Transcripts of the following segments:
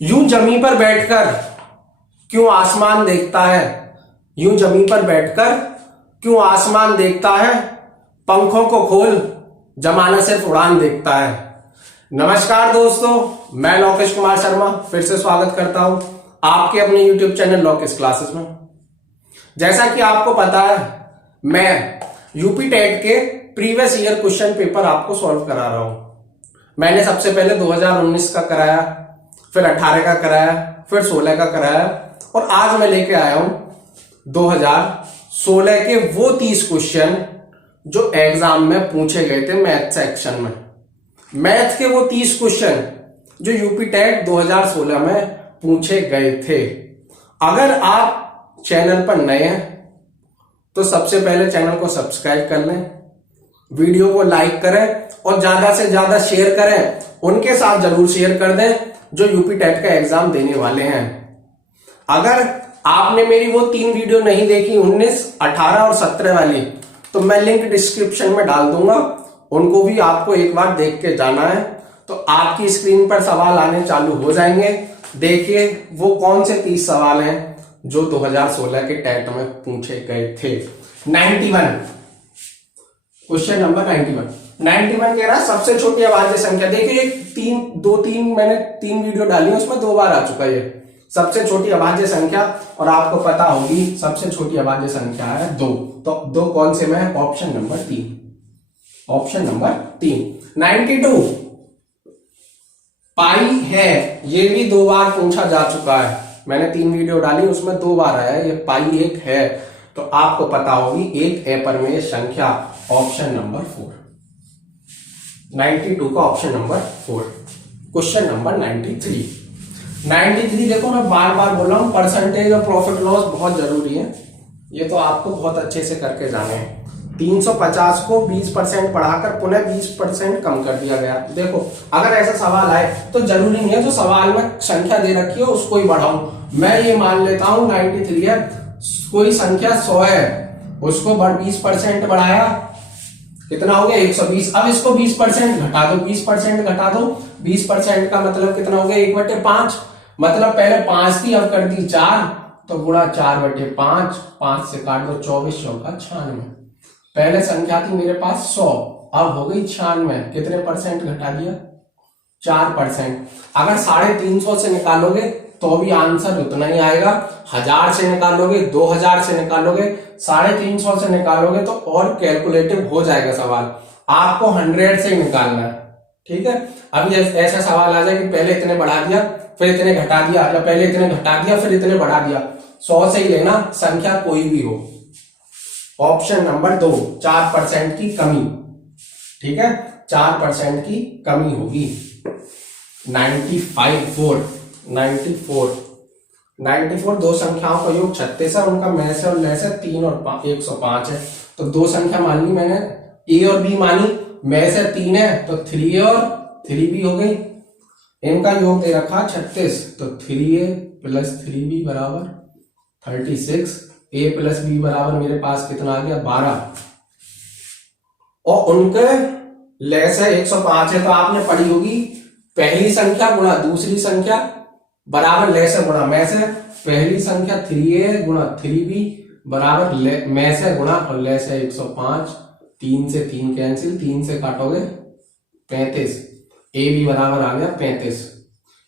यूं जमीन पर बैठकर क्यों आसमान देखता है। यूं जमीन पर बैठकर क्यों आसमान देखता है। पंखों को खोल जमाना सिर्फ उड़ान देखता है। नमस्कार दोस्तों, मैं लोकेश कुमार शर्मा फिर से स्वागत करता हूं आपके अपने YouTube चैनल लोकेश क्लासेस में। जैसा कि आपको पता है, मैं यूपी टेट के प्रीवियस ईयर क्वेश्चन पेपर आपको सॉल्व करा रहा हूं। मैंने सबसे पहले 2019 का कराया, फिर 18 का कराया, फिर 16 का कराया और आज मैं लेके आया हूं 2016 के वो 30 क्वेश्चन जो एग्जाम में पूछे गए थे मैथ सेक्शन में। मैथ के वो 30 क्वेश्चन जो यूपी टेट 2016 में पूछे गए थे। अगर आप चैनल पर नए हैं तो सबसे पहले चैनल को सब्सक्राइब कर लें, वीडियो को लाइक करें और ज्यादा से ज्यादा शेयर करें। उनके साथ जरूर शेयर कर दें जो यूपी टेट का एग्जाम देने वाले हैं। अगर आपने मेरी वो 3 वीडियो नहीं देखी, 19, 18 और 17 वाली, तो मैं लिंक डिस्क्रिप्शन में डाल दूंगा, उनको भी आपको एक बार देख के जाना है। तो आपकी स्क्रीन पर सवाल आने चालू हो जाएंगे। देखिए वो कौन से 30 सवाल हैं जो 2016 के टेट में पूछे गए थे। 91 क्वेश्चन नंबर 91 कह रहा है सबसे छोटी अभाज्य संख्या। देखिए मैंने 3 वीडियो डाली है, उसमें 2 बार आ चुका है सबसे छोटी अभाज्य संख्या। और आपको पता होगी सबसे छोटी अभाज्य संख्या है 2। तो 2 कौन से में है? Option number 3। Option number 3। 92 पाई है, ये भी 2 बार पूछा जा चुका है। मैंने 3 वीडियो डाली, उसमें 2 बार आया है। ये पाई 1 है तो आपको पता होगी एक अपरिमेय संख्या। Option number 4। 92 का ऑप्शन नंबर 4। क्वेश्चन नंबर 93 देखो, मैं बार बार बोल रहा हूं, परसेंटेज और प्रॉफिट लॉस बहुत जरूरी है। ये तो आपको बहुत अच्छे से करके जाने हैं। 350 को 20% बढ़ाकर पुनः 20% कम कर दिया गया। देखो अगर ऐसा सवाल आए तो जरूरी नहीं है जो सवाल में संख्या दे रखी है उसको ही बढ़ाऊं। मैं ये मान लेता हूं 93 है, कोई संख्या 100 है, उसको 20% बढ़ाया, कितना हो गया? 120। अब इसको 20% घटा दो, 20% घटा दो। 20% का मतलब कितना हो गया? 1/5। मतलब पहले 5 थी, अब कर दी 4, तो गुणा 4/5। 5 से काट दो, 24 चौका 96। पहले संख्या थी मेरे पास 100, अब हो गई 96। कितने परसेंट घटा दिया? 4%। अगर 350 से निकालोगे तो भी आंसर उतना ही आएगा। 1000 से निकालोगे, 2000 से निकालोगे, 350 से निकालोगे तो और कैलकुलेटिव हो जाएगा सवाल। आपको 100 से ही निकालना है, ठीक है। अभी ऐसा सवाल आ जाए कि पहले इतने बढ़ा दिया फिर इतने घटा दिया, या पहले इतने घटा दिया फिर इतने बढ़ा दिया। 100 से ही लेना, संख्या कोई भी हो। ऑप्शन नंबर 2, 4% की कमी, ठीक है, 4% की कमी होगी। 94 दो संख्याओं का योग 36 है, उनका में से और ले से 3 और 105 है। तो 2 संख्या मान ली मैंने, ए और बी मानी, में से 3 है तो 3 और 3b हो गई। इनका योग दे रखा 36, तो 3a + 3b बराबर 36। a + b बराबर मेरे पास कितना आ गया? 12। और उनके ले से 105 है, तो आपने पढ़ी होगी पहली संख्या गुणा दूसरी संख्या बराबर ले से गुणा में से। पहली संख्या 3a गुणा 3b बराबर में से गुणा और ले से 105। 3 से 3 कैंसिल, 3 से काटोगे 35। a भी बराबर आ गया 35।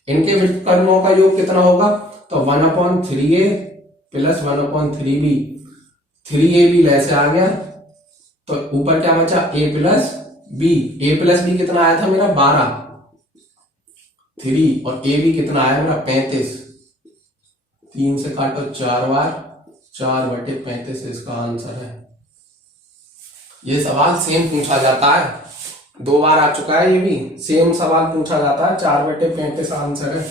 इनके व्युत्क्रमों का योग कितना होगा? तो 1/3a + 1/3b। 3a भी ले से आ गया, तो ऊपर क्या बचा? a + b। a + b कितना आया था मेरा? 12। 3 और a भी कितना आया मेरा? 35। 3 से काटो 4 बार, 4/35 इसका आंसर है। ये सवाल सेम पूछा जाता है, 2 बार आ चुका है। ये भी सेम सवाल पूछा जाता है। 4/35 आंसर है।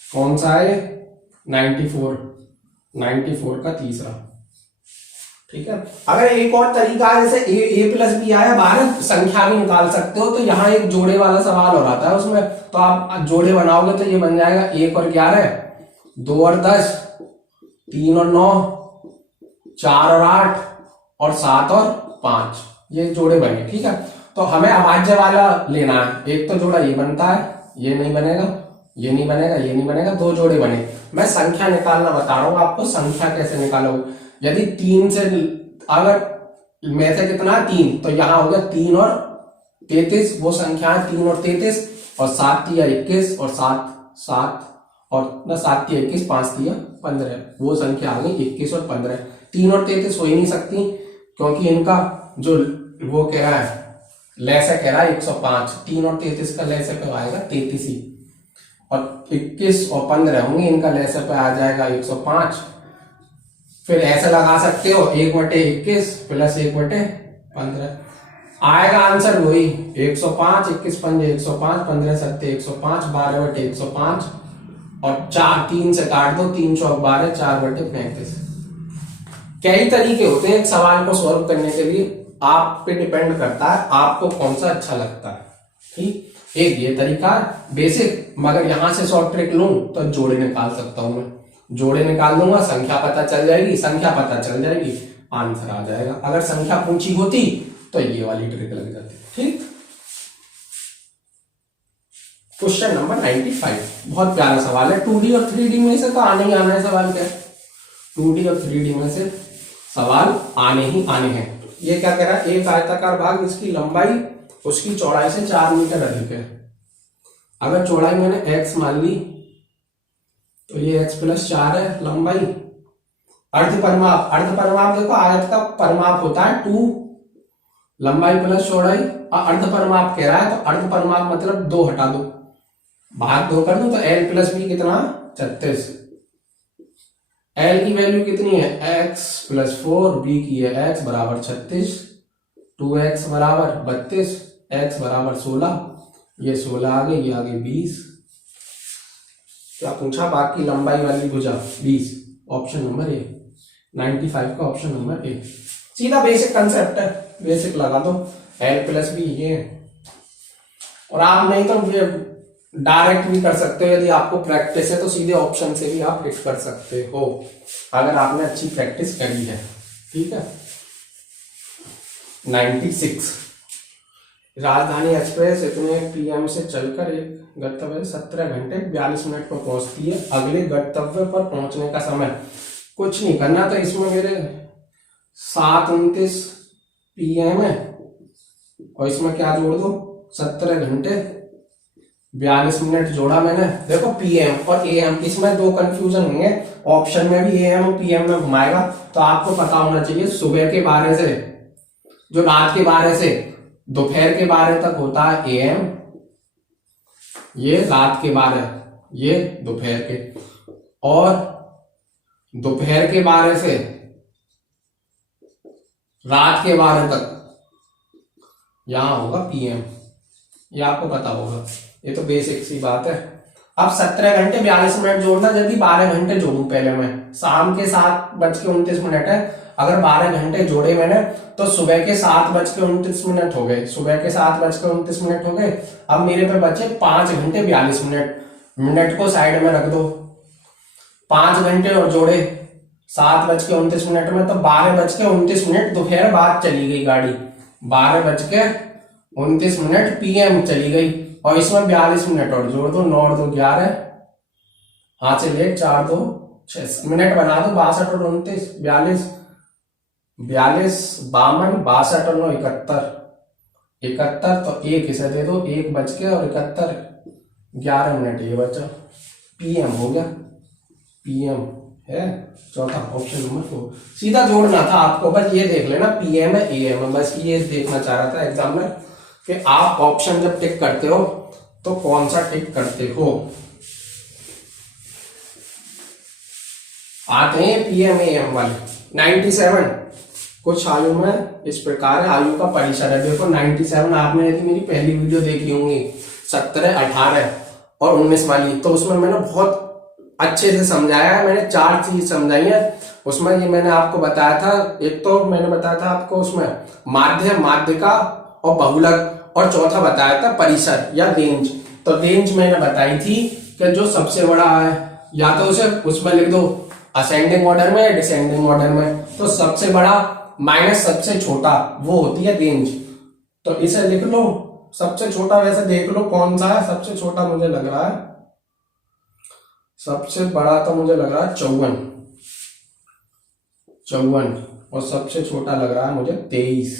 कौन सा है? 94 का तीसरा, ठीक है। अगर एक और तरीका है, जैसे a + b आया, बाहर संख्या भी निकाल सकते हो, तो यहाँ एक जोड़े वाला सवाल हो रहा था उसमें, तो आप जोड़े बनाओगे तो ये बन जाएगा 1 और 11, 2 और 10, 3 और 9, 4 और 8 और 7 और 5। ये जोड़े बने, ठीक है। तो हमें अभाज्य वाला लेना है। एक तो जोड़ा ये बनता है, ये नहीं बनेगा, ये नहीं बनेगा, ये नहीं बनेगा, दो जोड़े बने। मैं संख्या निकालना बता रहा हूँ आपको, संख्या कैसे निकालोगे। यदि 3 से अगर में से कितना 3, तो यहाँ हो गया 3 और 33, वो संख्या है 3 और 33, और 7 तिया 21 और 7 7 और ना 7 तिया 21, 5 तिया 15, वो संख्या आ गई 21 और 15। 3 और 33 हो ही नहीं सकती, क्योंकि इनका जो वो कह रहा है लैसे कह रहा है 105, 3 और 33 का लैसे पे आएगा 33 ही, और 21 और 15 होंगे, इनका लैसे पे आ जाएगा 105। फिर ऐसे लगा सकते हो 1/21 प्लस 1/15, आएगा आंसर वही 105, 21 पंजे 105, 15 सत्ते 105, 12/105, और 4 3 से काट दो, 3 चौक 12, 4/35। कई तरीके होते हैं एक सवाल को सॉल्व करने के लिए, आप पे डिपेंड करता है आपको कौन सा अच्छा लगता है। ठीक, एक ये तरीका बेसिक, मगर यहां से शॉर्ट ट्रिक लूं तो जोड़े निकाल सकता हूं मैं, जोड़े निकाल दूंगा, संख्या पता चल जाएगी, संख्या पता चल जाएगी, आंसर आ जाएगा। अगर संख्या पूछी होती तो ये वाली ट्रिक लग जाती। ठीक, क्वेश्चन नंबर 95, बहुत प्यारा सवाल है। 2D और 3D में से तो आने ही आना है सवाल, क्या 2D और 3D में से सवाल आने ही आने हैं। ये क्या कह रहा है, एक आयताकार भाग जिसकी लंबाई उसकी चौड़ाई से 4 मीटर अधिक है। अगर चौड़ाई मैंने x मान ली तो ये x + 4 है लंबाई। अर्धपरिमाप, अर्धपरिमाप देखो आयत का परिमाप होता है 2 लंबाई प्लस चौड़ाई, और अर्धपरिमाप कह रहा है तो अर्धपरिमाप मतलब 2 हटा दो, भाग 2 कर दो, तो l + b कितना 36। l की वैल्यू कितनी है x + 4, b की है x = 36, 2x = 32, x = 16, ये 16 आ गई, ये आ गई 20। क्या पूछा, बाकी लंबाई वाली भुजा 20, ऑप्शन नंबर ए, 95 का ऑप्शन नंबर ए। सीधा बेसिक कंसेप्ट है, बेसिक लगा दो, l + b ये, और आप नहीं तो ये डायरेक्ट भी कर सकते हो, यदि आपको प्रैक्टिस है तो सीधे ऑप्शन से भी आप हिट कर सकते हो, अगर आपने अच्छी प्रैक्टिस करी है। ठीक है, 96, राजधानी एक्सप्रेस इतने PM से चलकर एक गंतव्य 17 घंटे 42 मिनट पर पहुंचती है। अगले गंतव्य पर पहुंचने का समय कुछ नहीं करना, तो इसमें मेरे 7:29 PM है, और इसमें क्या जोड़ दो 17 घंटे 42 मिनट जोड़ा मैंने। देखो PM और AM, इसमें 2 कंफ्यूजन होंगे, ऑप्शन में भी AM और PM में घुमाएगा, तो आपको पता होना चाहिए सुबह के 12 से जो रात के 12 से दोपहर के 12 तक होता है AM, ये रात के 12, ये दोपहर के, और दोपहर के 12 से रात के 12 तक यहां होगा PM, ये आपको पता होगा, ये तो बेसिक सी बात है। अब 17 घंटे 42 मिनट जोड़ना, यदि 12 घंटे जोड़ू, पहले मैं शाम के 7:29 है, अगर 12 घंटे जोड़े मैंने तो सुबह के 7:29 हो गए, सुबह के 7:29 हो गए। अब मेरे पे बचे 5 घंटे 42 मिनट, मिनट को साइड में रख दो, 5 घंटे और जोड़े 7:29 में, तो 12:29 दोपहर बाद चली गई गाड़ी, 12:29 PM चली गई, और इसमें 42 मिनट और जोड़ दो, 9 और 2 11, हाथ से ले 4 2 6 मिनट बना दो, 62 और 29 42, 42 52 62 और 9 71, 71, तो 1 इसे दे दो, 1 बच के और 71 11 मिनट ये बचा, PM हो गया, PM है चौथा ऑप्शन नंबर 4। सीधा जोड़ना था आपको, बस ये देख लेना PM है AM है, बस ये देखना चाह रहा था एग्जामिनर कि आप ऑप्शन जब टिक करते हो तो कौन सा टिक करते हो। आते हैं PM AM वाले। 97, कुछ आयु में इस प्रकार है, आयु का परिसर है। देखो 97, आपने यदि मेरी पहली वीडियो देखी होंगी 17, 18 और 19 वाली, तो उसमें मैंने बहुत अच्छे से समझाया है, मैंने 4 चीज समझाई है उसमें। ये मैंने आपको बताया था, एक तो मैंने बताया था आपको उसमें माध्य, माध्यिका और बहुलक, और चौथा बताया था परिसर या रेंज। तो रेंज मैंने बताई थी कि जो सबसे बड़ा है, या तो उसे उसमें लिख दो असेंडिंग ऑर्डर में या डिसेंडिंग ऑर्डर में, तो सबसे बड़ा माइनस सबसे छोटा वो होती है रेंज। तो इसे लिख लो सबसे छोटा, वैसे देख लो कौन सा है सबसे छोटा, मुझे लग रहा है सबसे बड़ा तो मुझे लग रहा है 54, 54, और सबसे छोटा लग रहा है मुझे 23।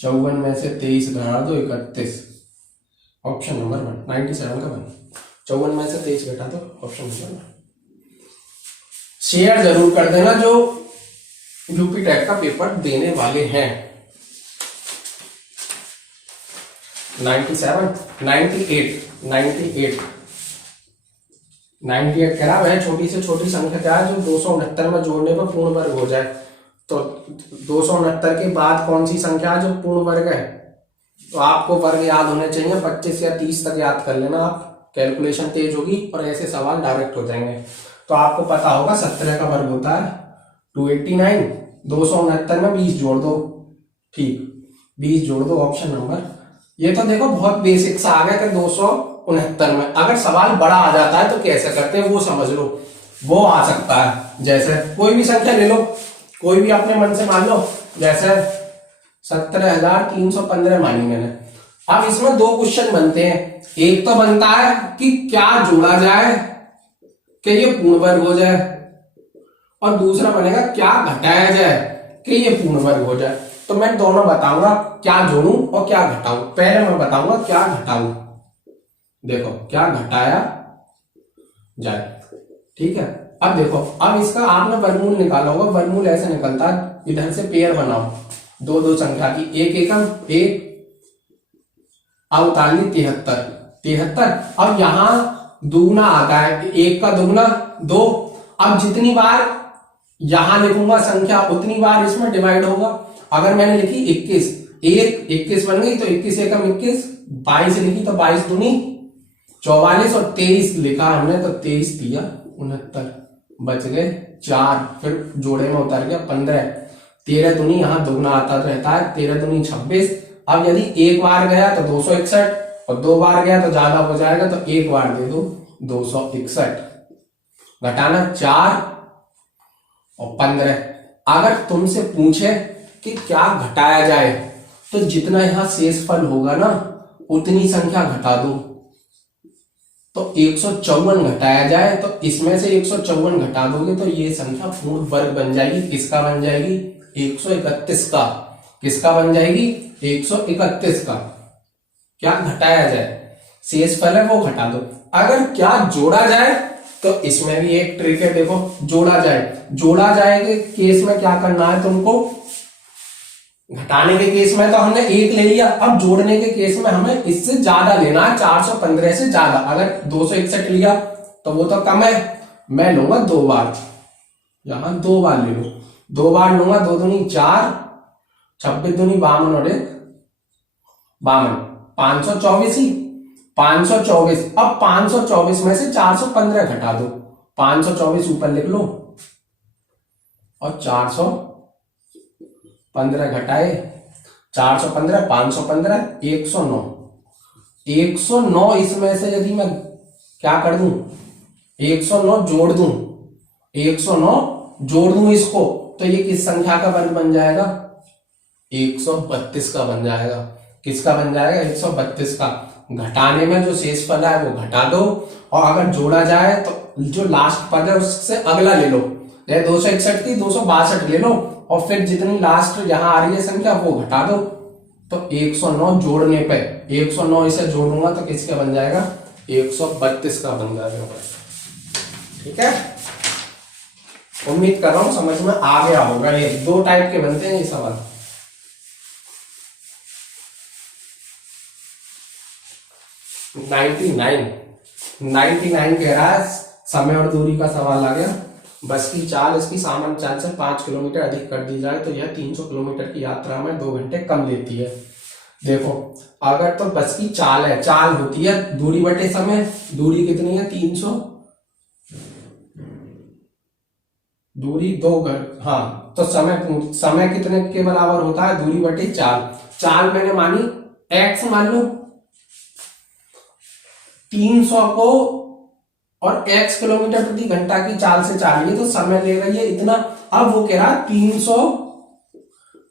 54 में से 23 घटा दो 31, ऑप्शन नंबर 1, 97 का 1। 54 में से 23 घटा दो, ऑप्शन नंबर 1। शेयर जरूर कर देना जो यूपी टेक का पेपर देने वाले हैं। 97, 98, 98, 98 कह रहा है छोटी से छोटी संख्या क्या है जो 269 में जोड़ने पर पूर्ण वर्ग हो जाए। तो 269 के बाद कौन सी संख्या है जो पूर्ण वर्ग है? तो आपको वर्ग याद होने चाहिए, 25 या 30 तक याद कर लेना आप, कैलकुलेशन तेज होगी और ऐसे सवाल डायरेक्ट हो जाएंगे। तो आपको पता होगा 17 का वर्ग होता है 289, 269 में 20 जोड़ दो, ठीक, 20 जोड़ दो, ऑप्शन नंबर। ये तो देखो बहुत बेसिक सा आ गया कि 269 में अगर सवाल बड़ा आ जाता है तो कैसे करते हैं वो समझ लो। वो आ सकता है जैसे कोई भी संख्या ले लो, कोई भी अपने मन से मान लो, जैसे 17,315 मानी मैंने। अब इसमें दो क्वेश्चन बनते हैं, एक तो बनता है कि क्या जोड़ा जाए कि ये पूर्ण वर्ग हो जाए, और दूसरा बनेगा क्या घटाया जाए कि ये पूर्ण वर्ग हो जाए। तो मैं दोनों बताऊंगा, क्या जोड़ूं और क्या घटाऊं। पहले मैं बताऊंगा क्या घटाऊं, देखो क्या घटाया जाए, ठीक है। अब देखो, अब इसका आपने वर्गमूल निकाला होगा, वर्गमूल ऐसे निकलता है, इधर से पेयर बनाओ दो दो संख्या की, एक एकम एक, अवताली 73, 73। अब यहां दुगना आता है, एक का दुगना 2। अब जितनी बार यहां लिखूंगा संख्या उतनी बार इसमें डिवाइड होगा। अगर मैंने लिखी 21, एक 21 बन गई तो 21 एकम 21, 22 लिखी तो 22 दूनी 44, और 23 लिखा हमने तो 23 दिया 69, बच गए 4, फिर जोड़े में उतर गया 15, 13 दूनी यहाँ दुगना आता रहता है, 13 दूनी 26। अब यदि एक बार गया तो 261, और दो बार गया तो ज्यादा हो जाएगा, तो एक बार दे दो 261, घटाना 4 और 15। अगर तुमसे पूछे कि क्या घटाया जाए तो जितना यहां शेषफल होगा ना उतनी संख्या घटा दो। तो 154 घटाया जाए तो इसमें से 154 घटा दोगे तो ये संख्या पूर्ण वर्ग बन जाएगी। किसका बन जाएगी? 131 का। किसका बन जाएगी? 131 का। क्या घटाया जाए, शेषफल है वो घटा दो। अगर क्या जोड़ा जाए तो इसमें भी एक ट्रिक है, देखो जोड़ा जाए, जोड़ा जाए के केस में क्या करना है तुमको, घटाने के केस में तो हमने एक ले लिया, अब जोड़ने के केस में हमें इससे ज्यादा लेना है, 415 से ज्यादा। अगर 261 लिया तो वो तो कम है, मैं लूंगा 2 बार, यहां 2 बार ले लो, 2 बार लूंगा, 2 दूनी 4, 26 दूनी 52 और 1 52, 524 ही 524। अब 524 में से 415 घटा दो, 524 ऊपर लिख लो और 415 घटाए, 415, 515, 109, 109 इसमें से यदि मैं क्या कर दूं, 109 जोड़ दूं, 109 जोड़ दूं इसको, तो ये किस संख्या का वर्ग बन जाएगा? 132 का बन जाएगा। किसका बन जाएगा? 132 का। घटाने में जो शेषफल है वो घटा दो, और अगर जोड़ा जाए तो जो लास्ट पद है उससे अगला ले लो, 261 थी 262 ले लो, और फिर जितनी लास्ट यहां आ रही है संख्या वो घटा दो। तो 109 जोड़ने पे 109 इसे जोड़ूंगा तो किसका बन जाएगा? 132 का बन जाएगा। ठीक है, उम्मीद कर रहा हूं समझ में आ गया होगा। ये 2 टाइप के बनते हैं ये सवाल। 99 कह रहा है, समय और दूरी का सवाल आ गया। बस की चाल इसकी सामान्य चाल से 5 किलोमीटर अधिक कर दी जाए तो यह 300 किलोमीटर की यात्रा में 2 घंटे कम लेती है। देखो, अगर तो बस की चाल है, चाल होती है दूरी बटे समय, दूरी कितनी है? 300, दूरी 2 हाँ, तो समय कितने के बराबर होता है? दूरी बटे चाल। चाल मैंने मानी x मान लो, 300 को और x किलोमीटर प्रति घंटा की चाल से चालिए तो समय ले रही है इतना। अब वो कह रहा है 300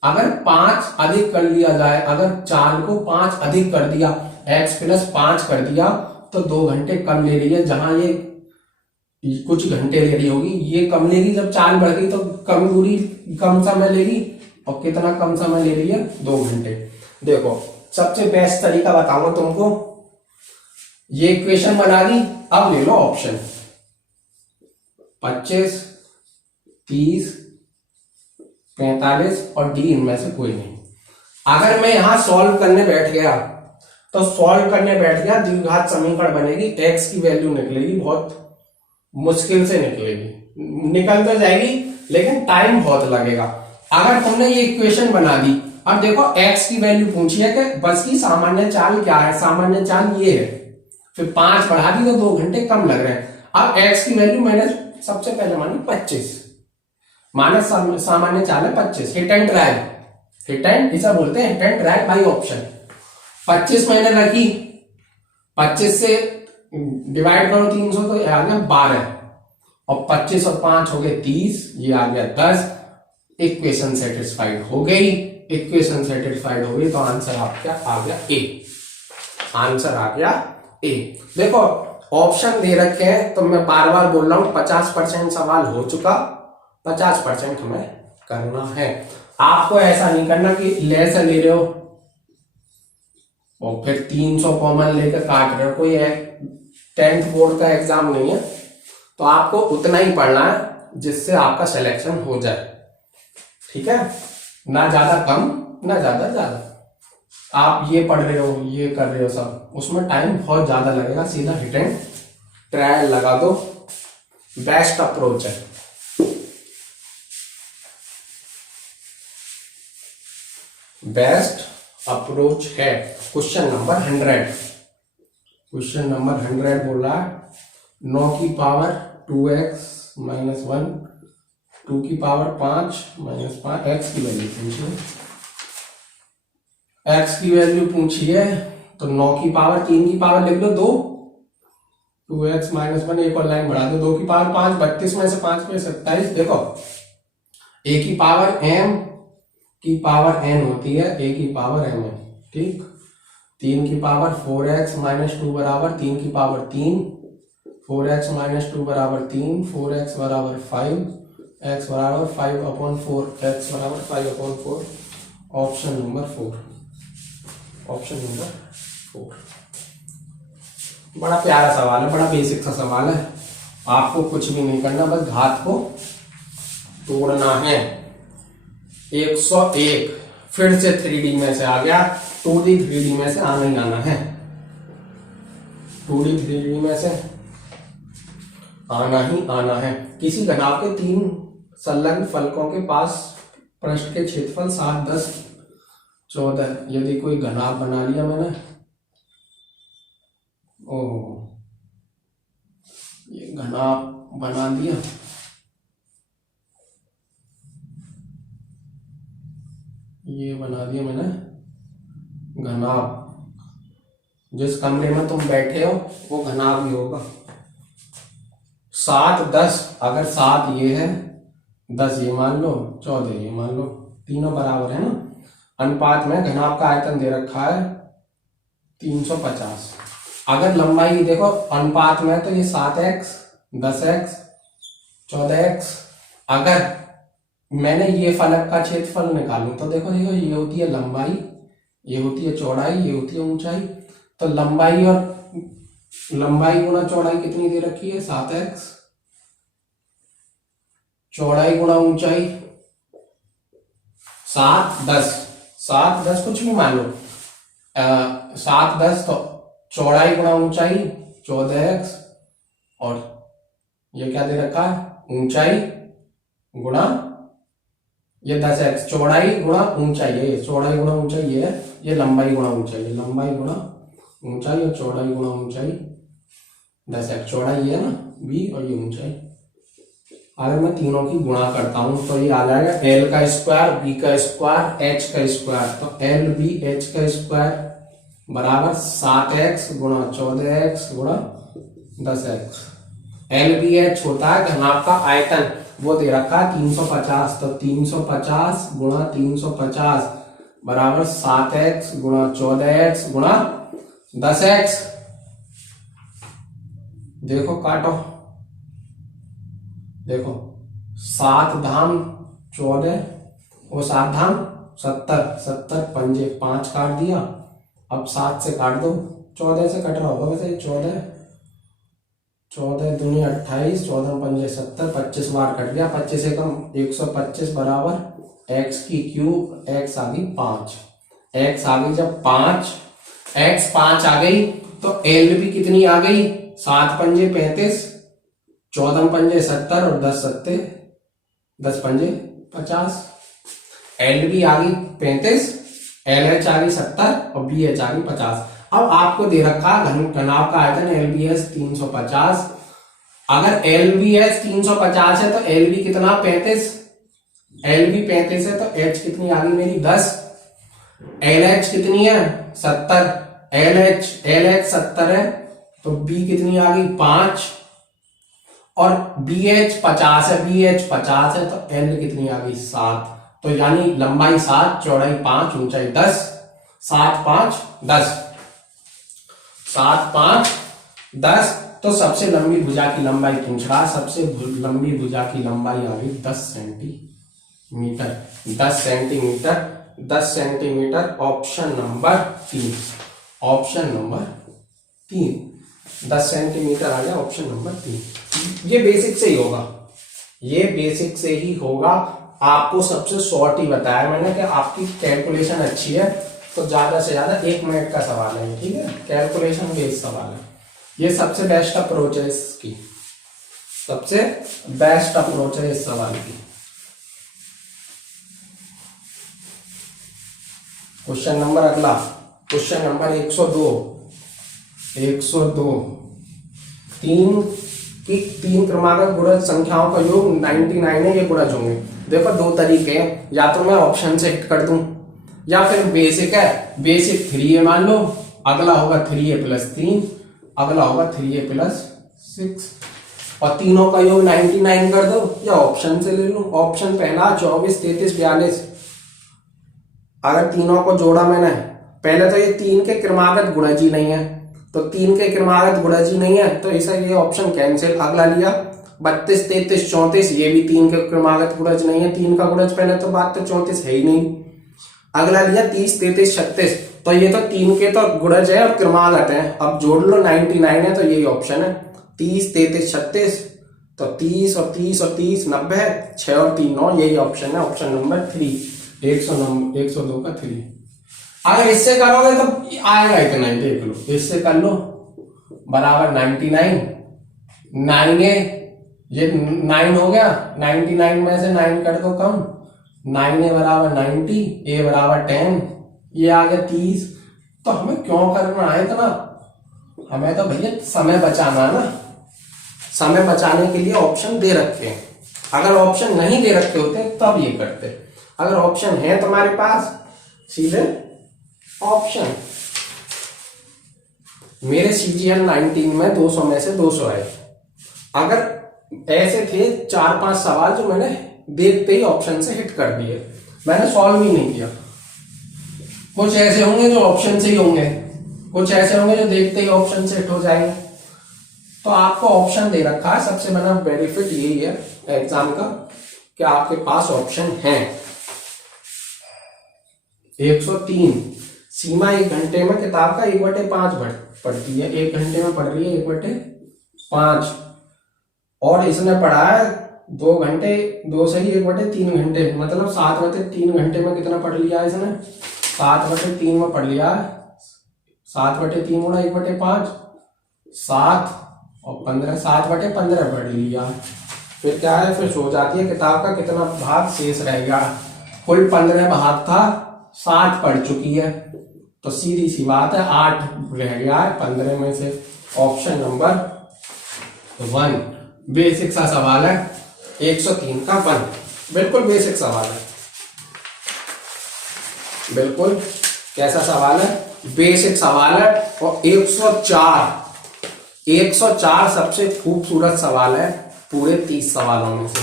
अगर 5 अधिक कर लिया जाए, अगर चाल को 5 अधिक कर दिया, x + 5 कर दिया तो 2 घंटे कम ले रही है। जहां ये कुछ घंटे ले रही होगी, ये कम लेगी, जब चाल बढ़ गई तो कम दूरी कम समय लेगी, और कितना कम समय ले रही है, 2 घंटे। देखो सबसे बेस्ट तरीका बताऊंगा तुमको, ये इक्वेशन बना दी, अब ले लो ऑप्शन 25, 30, 45 और डी इनमें से कोई नहीं। अगर मैं यहां सॉल्व करने बैठ गया तो सॉल्व करने बैठ गया द्विघात समीकरण बनेगी, एक्स की वैल्यू निकलेगी, बहुत मुश्किल से निकलेगी, निकल तो जाएगी लेकिन टाइम बहुत लगेगा। अगर तुमने ये इक्वेशन बना दी, अब देखो x की वैल्यू पूछी है कि बस की सामान्य चाल क्या है, सामान्य चाल ये है, फिर 5 बढ़ा दी तो 2 घंटे कम लग रहे हैं। अब x की वैल्यू मैंने सबसे पहले मानी 25, माने सामान्य चाल है 25, hit and drive, hit and इसे बोलते हैं hit and drive by option. 25 मैंने रखी, 25 से डिवाइड करो 300 तो आ गया 12, और 25 और 5 हो गए 30, ये आ गया 10। इक्वेशन सेटिस्फाइड हो गई, इक्वेशन सेटिस्फाइड हो गई तो आंसर आपका आ गया ए, आंसर आ गया ए। देखो ऑप्शन दे रखे हैं तो मैं बार बार बोल रहा हूं 50% सवाल हो चुका, 50% हमें करना है। आपको ऐसा नहीं करना कि लेस ले रहे हो और फिर 300 कॉमन लेकर काट रहे हो, कोई 10th बोर्ड का एग्जाम नहीं है, तो आपको उतना ही पढ़ना है जिससे आपका सिलेक्शन हो जाए, ठीक है, ना ज्यादा कम ना ज्यादा। आप ये पढ़ रहे हो, ये कर रहे हो सब, उसमें टाइम बहुत ज्यादा लगेगा, सीधा हिट एंड ट्रायल लगा दो, बेस्ट अप्रोच है। बेस्ट अप्रोच है। क्वेश्चन नंबर 100, क्वेश्चन नंबर 100 बोल रहा है 9 की पावर 2x माइनस 1, 2 की पावर 5 माइनस 5, एक्स की वैल्यू पूछिए, एक्स की वैल्यू पूछिए तो 9 की पावर 3 की पावर लिख लो 2, 2x माइनस 1, एक और लाइन बढ़ा दो, 2 की पावर 5, 32 में से 5 में 27। देखो a की पावर m की पावर n होती है, a की पावर m है, ठीक। 3 की पावर 4x माइनस 2 बराबर 3 की पावर 3, 4x माइनस 2 बराबर 3, 4x बराबर 5, x बराबर 5/4, x बराबर 5/4, ऑप्शन नंबर 4, ऑप्शन नंबर 4। बड़ा प्यारा सवाल है, बड़ा बेसिक सा सवाल है, आपको कुछ भी नहीं करना, बस घात को तोड़ना है। 101 फिर से 3D में से आ गया, 2D 3D में से आना ही आना है, 2D 3D में से आना ही आना है। किसी घनाभ के 3 संलग्न फलकों के पास पृष्ठ के क्षेत्रफल 7, 10, 14, यदि कोई घनाभ बना लिया मैंने, ये घनाभ बना दिया, ये बना दिया मैंने घनाभ, जिस कमरे में तुम बैठे हो वो घनाभ ही होगा। 7, 10, अगर 7 ये है, 10 ये मान लो, 14 ये मान लो, तीनों बराबर है ना। अनुपात में घनाभ का आयतन दे रखा है 350। अगर लंबाई देखो अनुपात में तो ये 7x, 10x, 14x। अगर मैंने ये फलक का क्षेत्रफल निकालूं तो देखो देखो ये होती है लंबाई, ये होती है चौड़ाई, ये होती है ऊंचाई, तो लंबाई और लंबाई गुणा चौड़ाई कितनी दे रखी है 7x, चौड़ाई गुणा ऊंचाई 7, 10, 7, 10 कुछ भी मान लो, 7, 10, तो चौड़ाई गुणा ऊंचाई 14x, और ये क्या दे रखा है ऊंचाई गुणा ये 10x, चौड़ाई गुणा ऊंचाई, ये चौड़ाई गुणा ऊंचाई ये है, ये लंबाई गुणा ऊंचाई, ये लंबाई गुणा ऊंचाई और चौड़ाई गुणा ऊंचाई 10x, चौड़ाई ये है ना b और ये ऊंचाई। अगर मैं तीनों की गुणा करता हूं तो ये आ जाएगा l का स्क्वायर, b का स्क्वायर, h का स्क्वायर, तो l b h का स्क्वायर बराबर 7x गुणा 14x गुणा 10x। l b h होता है घनाभ का आयतन, वो दे रखा है 350, तो 350 गुणा 350 बराबर 7x गुणा 14x गुणा 10x। देखो काटो, देखो 7 धाम 14 वो 7 धाम 70, 70 पंजे 5 काट दिया। अब 7 से काट दो, 14 से कट रहा होगा वैसे, 14 14 दूनी 28, 14 पंजे 70, 25 बार कट गया, 25 से कम 125 बराबर एक्स की क्यूब, एक्स आ गई 5, एक्स आ गई जब 5, एक्स 5 आ गई तो एल भी कितनी आ गई, 7 पंजे 35, 14 पंजे 70 और 10 सत्ते 10 पंजे 50, एल भी आ गई 35, एल एच आ गई 70 और बी एच आ गई 50। अब आपको दे रखा घनाभ का आयतन एल बी एस 350। अगर एल बी एस 350 है तो एल बी कितना 35, एल बी 35 है तो एच कितनी आ गई मेरी 10, एल एच कितनी है 70, एल एच 70 है तो बी कितनी आ गई 5 और बी एच 50 है, बी एच 50 है तो एल कितनी आ गई 7। तो यानी लंबाई 7, चौड़ाई 5, ऊंचाई 10, 7 5 10, 7 5 10। तो सबसे लंबी भुजा की लंबाई पूछ रहा, सबसे लंबी भुजा की लंबाई आ गई 10 centimetre, 10 centimetre, 10 centimetre. Option number 3, option number 3 10 centimetre आ गया, ऑप्शन नंबर 3। ये बेसिक से ही होगा, ये बेसिक से ही होगा। आपको सबसे शॉर्ट ही बताया मैंने कि आपकी कैलकुलेशन अच्छी है तो ज्यादा से ज्यादा 1 मिनट का सवाल है, ठीक है, कैलकुलेशन बेस्ड सवाल है। ये सबसे बेस्ट अप्रोच है इसकी, सबसे बेस्ट अप्रोच है इस सवाल की। क्वेश्चन नंबर अगला, क्वेश्चन नंबर 102, 102 तीन क्रमागत गुणज संख्याओं का योग 99 है, ये गुणज होंगे। देखो 2 तरीके हैं, या तो मैं ऑप्शन से हिट कर दूं या फिर बेसिक है, बेसिक 3a मान लो, अगला होगा 3a + 3, अगला होगा 3a + 6 और तीनों का योग 99 कर दो, या ऑप्शन से ले लो। ऑप्शन पहला 24 33 42, अगर तीनों को जोड़ा मैंने, पहले तो ये 3 के क्रमागत गुणज ही नहीं है, तो 3 के क्रमागत गुणज ही नहीं है तो इसे ये ऑप्शन कैंसिल। अगला लिया 32 33 34, ये भी 3 के क्रमागत गुणज नहीं है, 3 का गुणज पहले तो बात तो 34 है ही नहीं। अगला लिया 30 33 36, तो ये तो 3 के तो गुणज है और क्रमागत है, अब जोड़ लो 99 है तो यही ऑप्शन है। 30 33 36 तो 30 और 30 और 30 90 है, 6 और 3 9, यही ऑप्शन है, ऑप्शन नंबर 3, 102 का 3। अगर इससे करोगे तो आएगा इतना ही, देख लो, इससे कर लो बराबर 99, 9a, ये 9 हो गया, 99 में से 9 कर दो कम, 9a बराबर 90, a बराबर 10, ये आ गया 30। तो हमें क्यों करना है इतना, हमें तो भैया समय बचाना है ना, समय बचाने के लिए ऑप्शन दे रखे हैं। अगर ऑप्शन नहीं दे रखे होते तब ये करते, अगर ऑप्शन है तुम्हारे पास सीधे ऑप्शन। मेरे CGL 19 में 200 में से 200 आए। अगर ऐसे थे 4-5 सवाल जो मैंने देखते ही ऑप्शन से हिट कर दिए, मैंने सॉल्व ही नहीं किया। कुछ ऐसे होंगे जो ऑप्शन से ही होंगे, कुछ ऐसे होंगे जो देखते ही ऑप्शन से हिट हो जाएंगे। तो आपको ऑप्शन दे रखा है, सबसे बड़ा बेनिफिट यही है एग्जाम का कि आपके पास ऑप्शन है। 103 सीमा 1 घंटे में किताब का 1/5 पढ़ती है, 1 घंटे में पढ़ रही है 1/5, और इसने पढ़ा है 2 घंटे, 2 से ही 1/3 घंटे, मतलब 7/3 घंटे में कितना पढ़ लिया इसने, 7/3 में पढ़ लिया, 7/3 गुणा 1/5, 7 और 15, 7/15 पढ़ लिया। फिर क्या है, फिर सो जाती है, किताब का कितना भाग शेष रहेगा, कुल 15 भाग था, 7 पढ़ चुकी है, तो सीधी सी बात है 8 रह गया है 15 में से। ऑप्शन नंबर 1 बेसिक सा सवाल है, 103 का 1, बिल्कुल बेसिक सवाल है, बिल्कुल कैसा सवाल है, बेसिक सवाल है। और 104 सबसे खूबसूरत सवाल है पूरे 30 सवालों में से।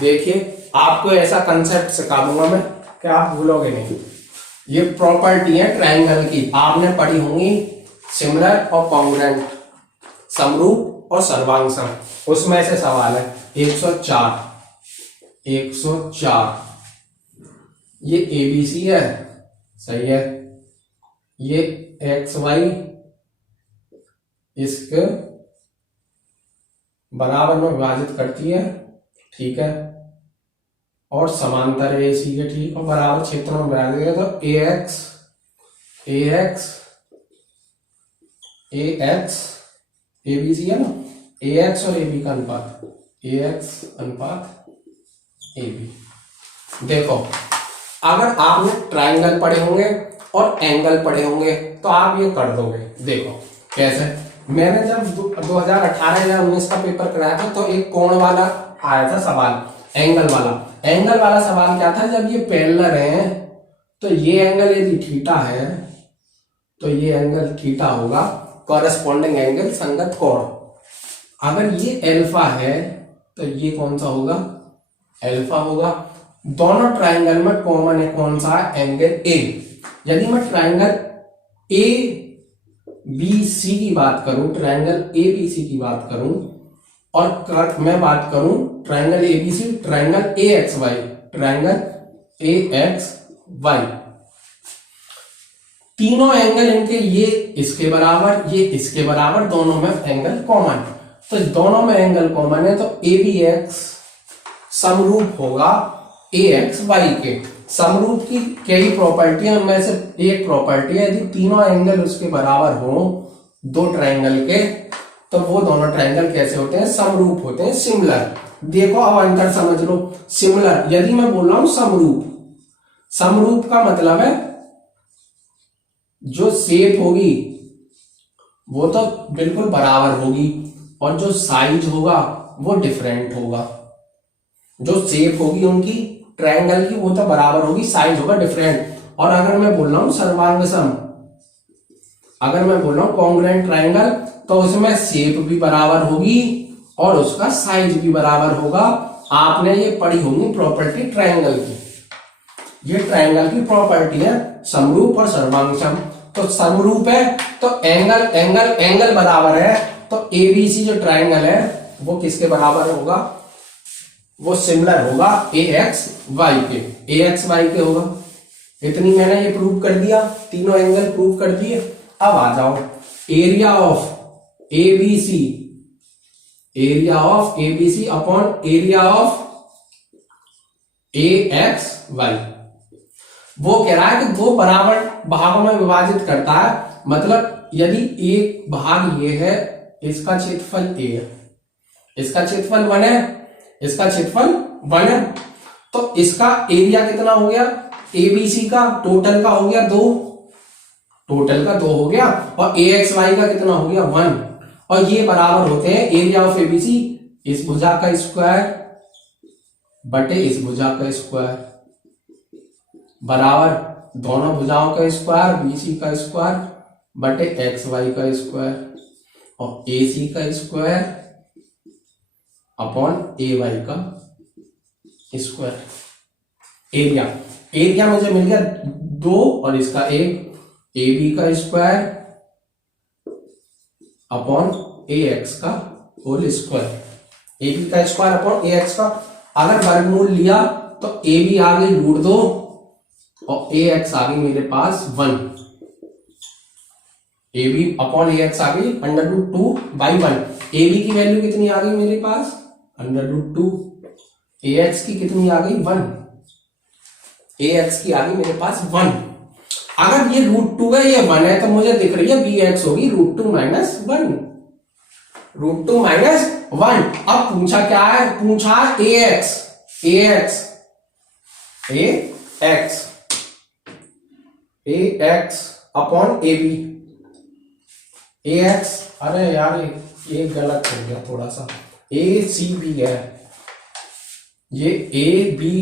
देखिए आपको ऐसा कंसेप्ट सिखा दूंगा मैं कि आप भूलोगे नहीं। ये प्रॉपर्टी है ट्रायंगल की, आपने पढ़ी होंगी सिमिलर और कॉन्ग्रुएंट, समरूप और सर्वांग उसमें से सवाल है 104 ये एबीसी है, सही है। ये एक्स वाई इसके बराबर में विभाजित करती है, ठीक है, और समांतर है एसी के, ठीक, और बराबर क्षेत्र में विभाजित है, तो ए एक्स एबीसी है ना, ए एक्स और एबी का अनुपात, ए एक्स अनुपात एबी। देखो अगर आपने ट्राइंगल पढ़े होंगे और एंगल पढ़े होंगे तो आप ये कर दोगे। देखो कैसे, मैंने जब 2018 या 19 का पेपर कराया था तो एक कोण वाला आया था सवाल, एंगल वाला सवाल क्या था, जब ये पैरेलल है तो ये एंगल यदि थीटा है तो ये एंगल थीटा होगा, कॉरेस्पॉन्डिंग एंगल संगत कोण। अगर ये अल्फा है तो ये कौन सा होगा, अल्फा होगा। दोनों ट्राइंगल में कॉमन है कौन सा, एंगल ए। यदि मैं ट्राइंगल ए बी सी की बात करूं, ट्राइंगल ए बी सी की बात करूं, और मैं बात करूं triangle A B C, triangle A X Y, triangle A X Y, तीनों एंगल इनके ये इसके बराबर, ये इसके बराबर, दोनों में एंगल कॉमन। तो दोनों में एंगल कॉमन है तो ए बी एक्स समरूप होगा ए एक्स वाई के। समरूप की कई प्रॉपर्टी है, उनमें से एक प्रॉपर्टी है यदि तीनों एंगल उसके बराबर हो दो ट्राइंगल के, तो वो दोनों ट्राइंगल कैसे होते हैं, समरूप होते हैं, सिमिलर। देखो अब अंतर समझ लो। सिमिलर यदि मैं बोल रहा हूं समरूप, समरूप का मतलब है जो शेप होगी वो तो बिल्कुल बराबर होगी और जो साइज होगा वो डिफरेंट होगा। जो शेप होगी उनकी ट्रायंगल की वो तो बराबर होगी, साइज होगा डिफरेंट। और अगर मैं बोल रहा हूं सर्वांग सम, अगर मैं बोल रहा हूं कॉन्ग्रुएंट ट्रायंगल, तो उसमें शेप भी बराबर होगी और उसका साइज भी बराबर होगा। आपने ये पढ़ी होगी प्रॉपर्टी ट्रायंगल की, ये ट्रायंगल की प्रॉपर्टी है समरूप और सर्वांग सम। तो समरूप है तो एंगल एंगल एंगल बराबर है, तो एबीसी जो ट्रायंगल है वो किसके बराबर होगा, वो सिमिलर होगा ए एक्स वाई के, ए एक्स वाई के होगा। इतनी मैंने ये प्रूव कर दिया, तीनों एंगल प्रूव कर दिए। अब आ जाओ area of ABC, area of ABC upon area of A X Y. वो कह रहा है कि दो बराबर भागों में विभाजित करता है, मतलब यदि एक भाग ये है, इसका क्षेत्रफल ए है, इसका क्षेत्रफल 1 है, इसका क्षेत्रफल 1 है, तो इसका एरिया कितना हो गया, एबीसी का टोटल का हो गया 2, टोटल का 2 हो गया, और ए एक्स वाई का कितना हो गया 1, और ये बराबर होते हैं एरिया ऑफ एबीसी इस भुजा का स्क्वायर बटे इस भुजा का स्क्वायर बराबर दोनों भुजाओं का स्क्वायर बीसी का स्क्वायर बटे एक्स वाई का स्क्वायर और ए सी का स्क्वायर अपॉन ए वाई का स्क्वायर। एरिया, एरिया मुझे मिल गया 2 और इसका 1, ए बी का स्क्वायर अपॉन ए एक्स का होल स्क्वायर, ए बी का स्क्वायर अपॉन ए एक्स का। अगर वर्गमूल लिया तो ए बी आ गई √2 और ए एक्स आ गई मेरे पास 1, A B upon A X आ गई √2/1। ए बी की वैल्यू कितनी आ गई मेरे पास √2, ए एक्स की कितनी आ गई 1, ए एक्स की आ गई मेरे पास 1। अगर ये √2 है ये 1 है तो मुझे दिख रही है बी एक्स होगी √2 - 1, √2 - 1। अब पूछा क्या है, पूछा A X, A X, A X, A X upon A B, A X, अरे यार ये गलत हो गया थोड़ा सा, ए सी बी है, ये ए बी,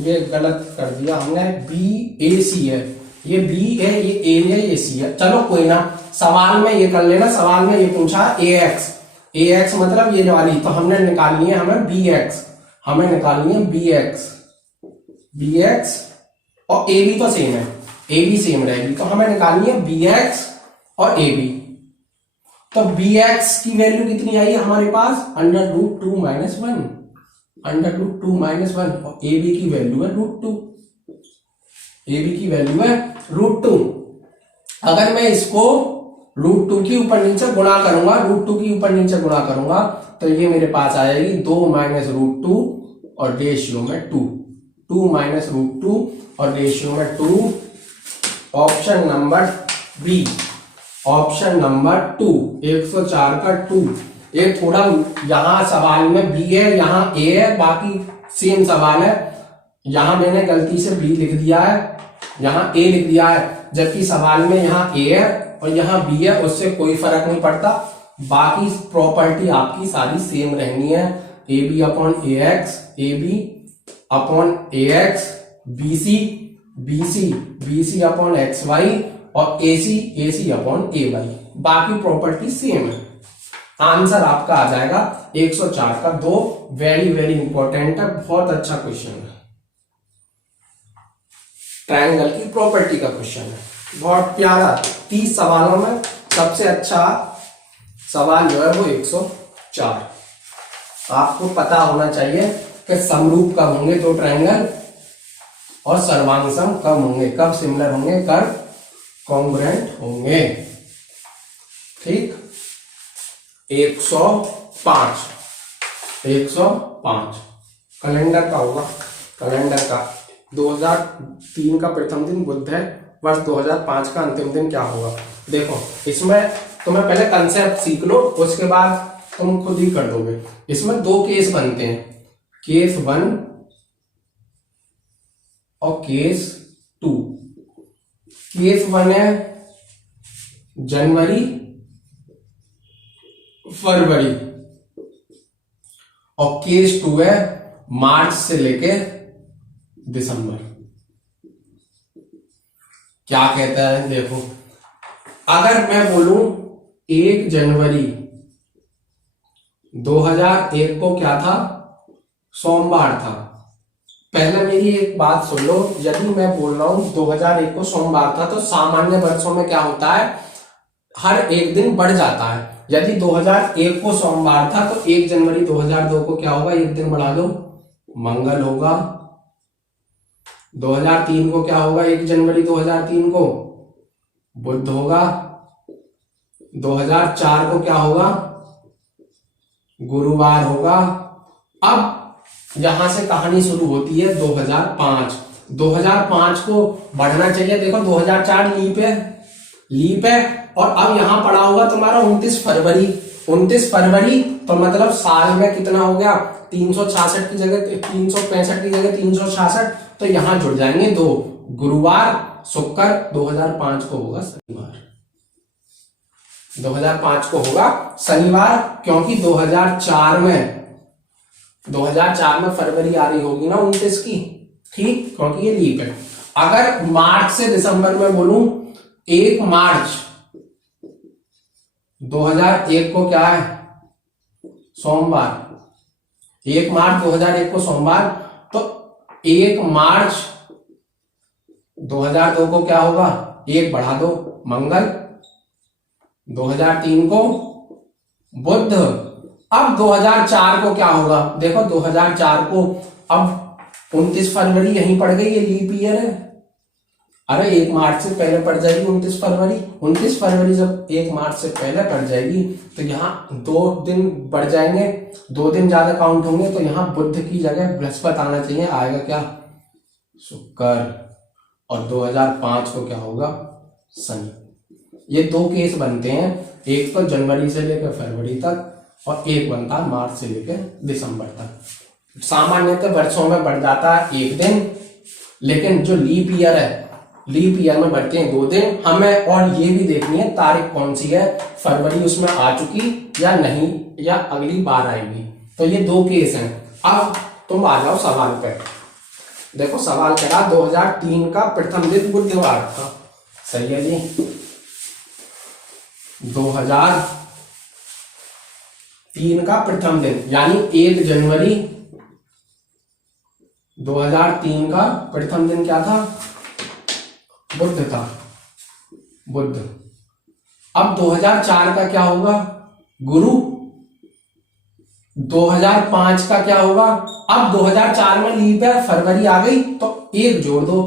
ये गलत कर दिया हमने, बी ए सी है, ये बी है, ये ए है, ये सी है। चलो कोई ना, सवाल में ये कर लेना, सवाल में ये पूछा ए एक्स, ए एक्स मतलब ये वाली, तो हमने निकालनी है हमें बी एक्स, हमें निकालनी है बी एक्स, बी एक्स, और ए बी तो सेम है, ए बी सेम रहेगी, तो हमें निकालनी है बी एक्स और ए बी। तो bx की वैल्यू कितनी आई हमारे पास, √2 - 1, √2 - 1, और ab की वैल्यू है √2, ab की वैल्यू है √2। अगर मैं इसको √2 की ऊपर नीचे गुणा करूंगा, √2 की ऊपर नीचे गुणा करूंगा, तो ये मेरे पास आ जाएगी 2 - √2 और रेशियो में 2, 2 - √2 और रेशियो में 2। Option number B, option number 2, 104 का 2। ये थोड़ा यहां सवाल में बी है, यहां ए है, बाकी सेम सवाल है। यहां मैंने गलती से बी लिख दिया है, यहां ए लिख दिया है, जबकि सवाल में यहां ए है और यहां बी है, उससे कोई फर्क नहीं पड़ता। बाकी प्रॉपर्टी आपकी सारी सेम रहनी है, A B upon A X, A B upon A X, B C B C B C upon X Y, और A C upon A Y. बाकी प्रॉपर्टी सेम है। आंसर आपका आ जाएगा 104 का 2। वेरी वेरी इंपॉर्टेंट है, बहुत अच्छा क्वेश्चन है, ट्रायंगल की प्रॉपर्टी का क्वेश्चन है, बहुत प्यारा। 30 सवालों में सबसे अच्छा सवाल जो है वो 104। आपको पता होना चाहिए कि समरूप कब होंगे दो ट्रायंगल, और सर्वांगसम कब होंगे, कब सिमिलर होंगे, कब कॉन्ग्रुएंट होंगे। ठीक, 105, 105 कैलेंडर का होगा, कैलेंडर का 2003 का प्रथम दिन बुध है, वर्ष 2005 का अंतिम दिन क्या होगा। देखो इसमें तुम्हें पहले कंसेप्ट सीख लो, उसके बाद तुम खुद ही कर दोगे। इसमें दो केस बनते हैं, केस 1 और केस 2। केस 1 है जनवरी फरवरी, और केस 2 है मार्च से लेके दिसंबर। क्या कहता है देखो, अगर मैं बोलूं 1 जनवरी 2001 को क्या था, सोमवार था। पहले मेरी एक बात सुन लो, यदि मैं बोल रहा हूं 2001 को सोमवार था, तो सामान्य वर्षों में क्या होता है, हर एक दिन बढ़ जाता है। यदि 2001 को सोमवार था तो 1 जनवरी 2002 को क्या होगा, एक दिन बढ़ा दो, मंगल होगा। 2003 को क्या होगा, 1 जनवरी 2003 को बुध होगा। 2004 को क्या होगा, गुरुवार होगा। अब यहां से कहानी शुरू होती है 2005। 2005 को बढ़ना चाहिए, देखो 2004 लीप है, लीप है। और अब यहां पड़ा होगा तुम्हारा 29 फरवरी। 29 फरवरी तो मतलब साल में कितना हो गया, 366 की जगह 365 की जगह 366, तो यहां जुड़ जाएंगे दो, गुरुवार शुक्र। 2005 को होगा शनिवार, 2005 को होगा शनिवार, क्योंकि 2004 में फरवरी आ रही होगी ना 29 की, ठीक, क्योंकि ये लीप है। अगर मार्च से दिसंबर में बोलूं, 1 मार्च 2001 को क्या है, सोमवार। 1 मार्च 2001 को सोमवार, तो 1 मार्च 2002 को क्या होगा, 1 बढ़ा दो, मंगल। 2003 को बुध। अब 2004 को क्या होगा, देखो 2004 को अब 29 फरवरी यहीं पड़ गई, ये लीप ईयर है। अरे 1 मार्च से पहले पड़ जाएगी 29 फरवरी। 29 फरवरी जब 1 मार्च से पहले पड़ जाएगी तो यहाँ 2 दिन बढ़ जाएंगे, 2 दिन ज्यादा काउंट होंगे, तो यहाँ बुध की जगह बृहस्पति आना चाहिए, आएगा क्या, शुक्र। और 2005 को क्या होगा, शनि। ये 2 केस बनते हैं, एक तो जनवरी से लेकर फरवरी तक, और एक बनता है मार्च से लेकर दिसंबर तक। सामान्यतः वर्षों में बढ़ जाता है 1 दिन, लेकिन जो लीप ईयर है, लीप ईयर में बढ़ते हैं 2 दिन। हमें और ये भी देखनी है तारीख कौन सी है, फरवरी उसमें आ चुकी या नहीं, या अगली बार आएगी। तो ये 2 केस हैं। अब तुम आ जाओ सवाल पे। देखो सवाल करा 2003 का प्रथम दिन बुधवार था, सही है जी। 2003 का प्रथम दिन यानी 1 जनवरी 2003 का प्रथम दिन क्या था, बुध था, बुध। अब 2004 का क्या होगा? गुरु। 2005 का क्या होगा? अब 2004 में लीप ईयर फरवरी आ गई तो एक जोड़ दो,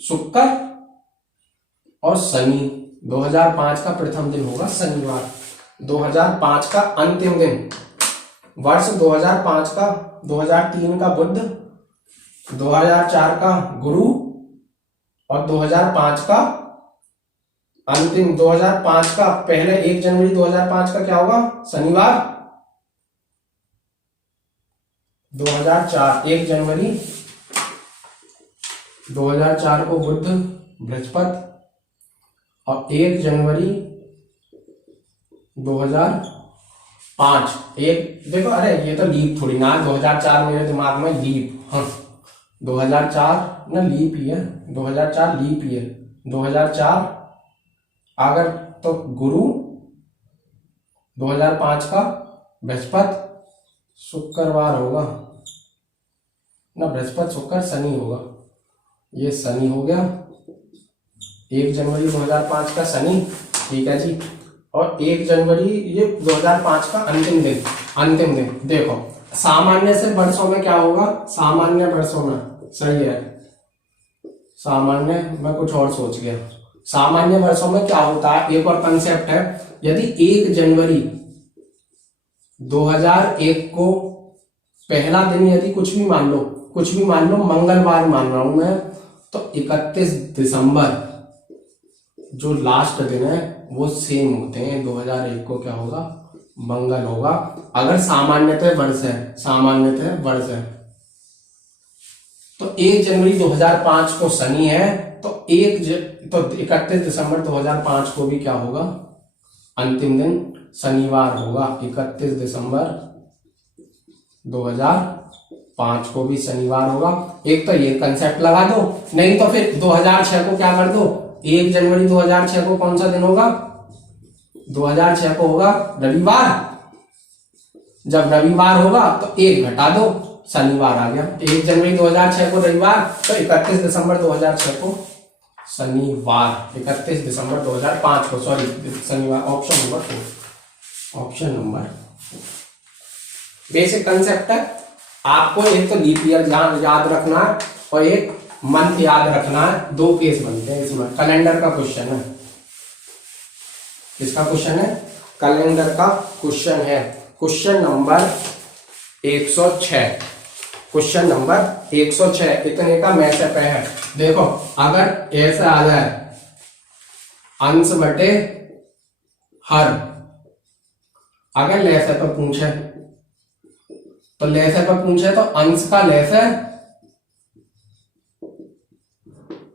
शुक्र और शनि। 2005 का प्रथम दिन होगा शनिवार, 2005 का अंतिम दिन, वर्ष 2005 का, 2003 का बुध, 2004 का गुरु और 2005 का अंतिम, 2005 का पहले 1 जनवरी 2005 का क्या होगा? शनिवार। 2004 1 जनवरी 2004 को बुध बृहस्पति और 1 जनवरी 2005 एक देखो, अरे ये तो लीप थोड़ी ना, 2004 मेरे दिमाग में लीप, हाँ 2004 ना लीप ही है, 2004 लीप ही है। 2004 अगर तो गुरु, 2005 का बृहस्पति शुक्रवार होगा ना, बृहस्पति शुक्र शनि होगा, ये शनि हो गया। 1 जनवरी 2005 का शनि, ठीक है जी। और 1 जनवरी ये 2005 का अंतिम दिन, अंतिम दिन। देखो सामान्य से वर्षों में क्या होगा? सामान्य वर्षों में, सही है, सामान्य, मैं कुछ और सोच गया। सामान्य वर्षों में क्या होता है, एक और कंसेप्ट है, यदि 1 जनवरी 2001 को पहला दिन यदि कुछ भी मान लो, कुछ भी मान लो, मंगलवार मान रहा हूं मैं, तो 31 दिसंबर जो लास्ट दिन है वो सेम होते हैं। 2001 को क्या होगा? मंगल होगा, अगर सामान्यतः वर्ष है, सामान्यतः वर्ष है। तो 1 जनवरी 2005 को शनि है, तो 31 दिसंबर 2005 को भी क्या होगा? अंतिम दिन शनिवार होगा। 31 दिसंबर 2005 को भी शनिवार होगा। एक तो ये कंसेप्ट लगा दो, नहीं तो फिर 2006 को क्या कर दो? 1 जनवरी 2006 को कौन सा दिन होगा? 2006 को होगा रविवार। जब रविवार होगा तो 1 घटा दो, शनिवार आ गया। 1 जनवरी 2006 को रविवार, तो 31 दिसंबर 2006 को शनिवार। 31 दिसंबर 2005 को, सॉरी शनिवार। Option number 4, option number. Basic concept है, आपको एक तो लीप ईयर याद रखना है और एक मंथ याद रखना है। 2 केस बनते हैं इसमें। कैलेंडर का क्वेश्चन है, किसका क्वेश्चन है? कैलेंडर का क्वेश्चन है। क्वेश्चन नंबर 106, क्वेश्चन नंबर 106 इतने का मैसेज पे है। देखो अगर ऐसा आ जाए अंश बटे हर, अगर लैसे पे पूछे तो लैसे पे पूछे तो अंश का लैसे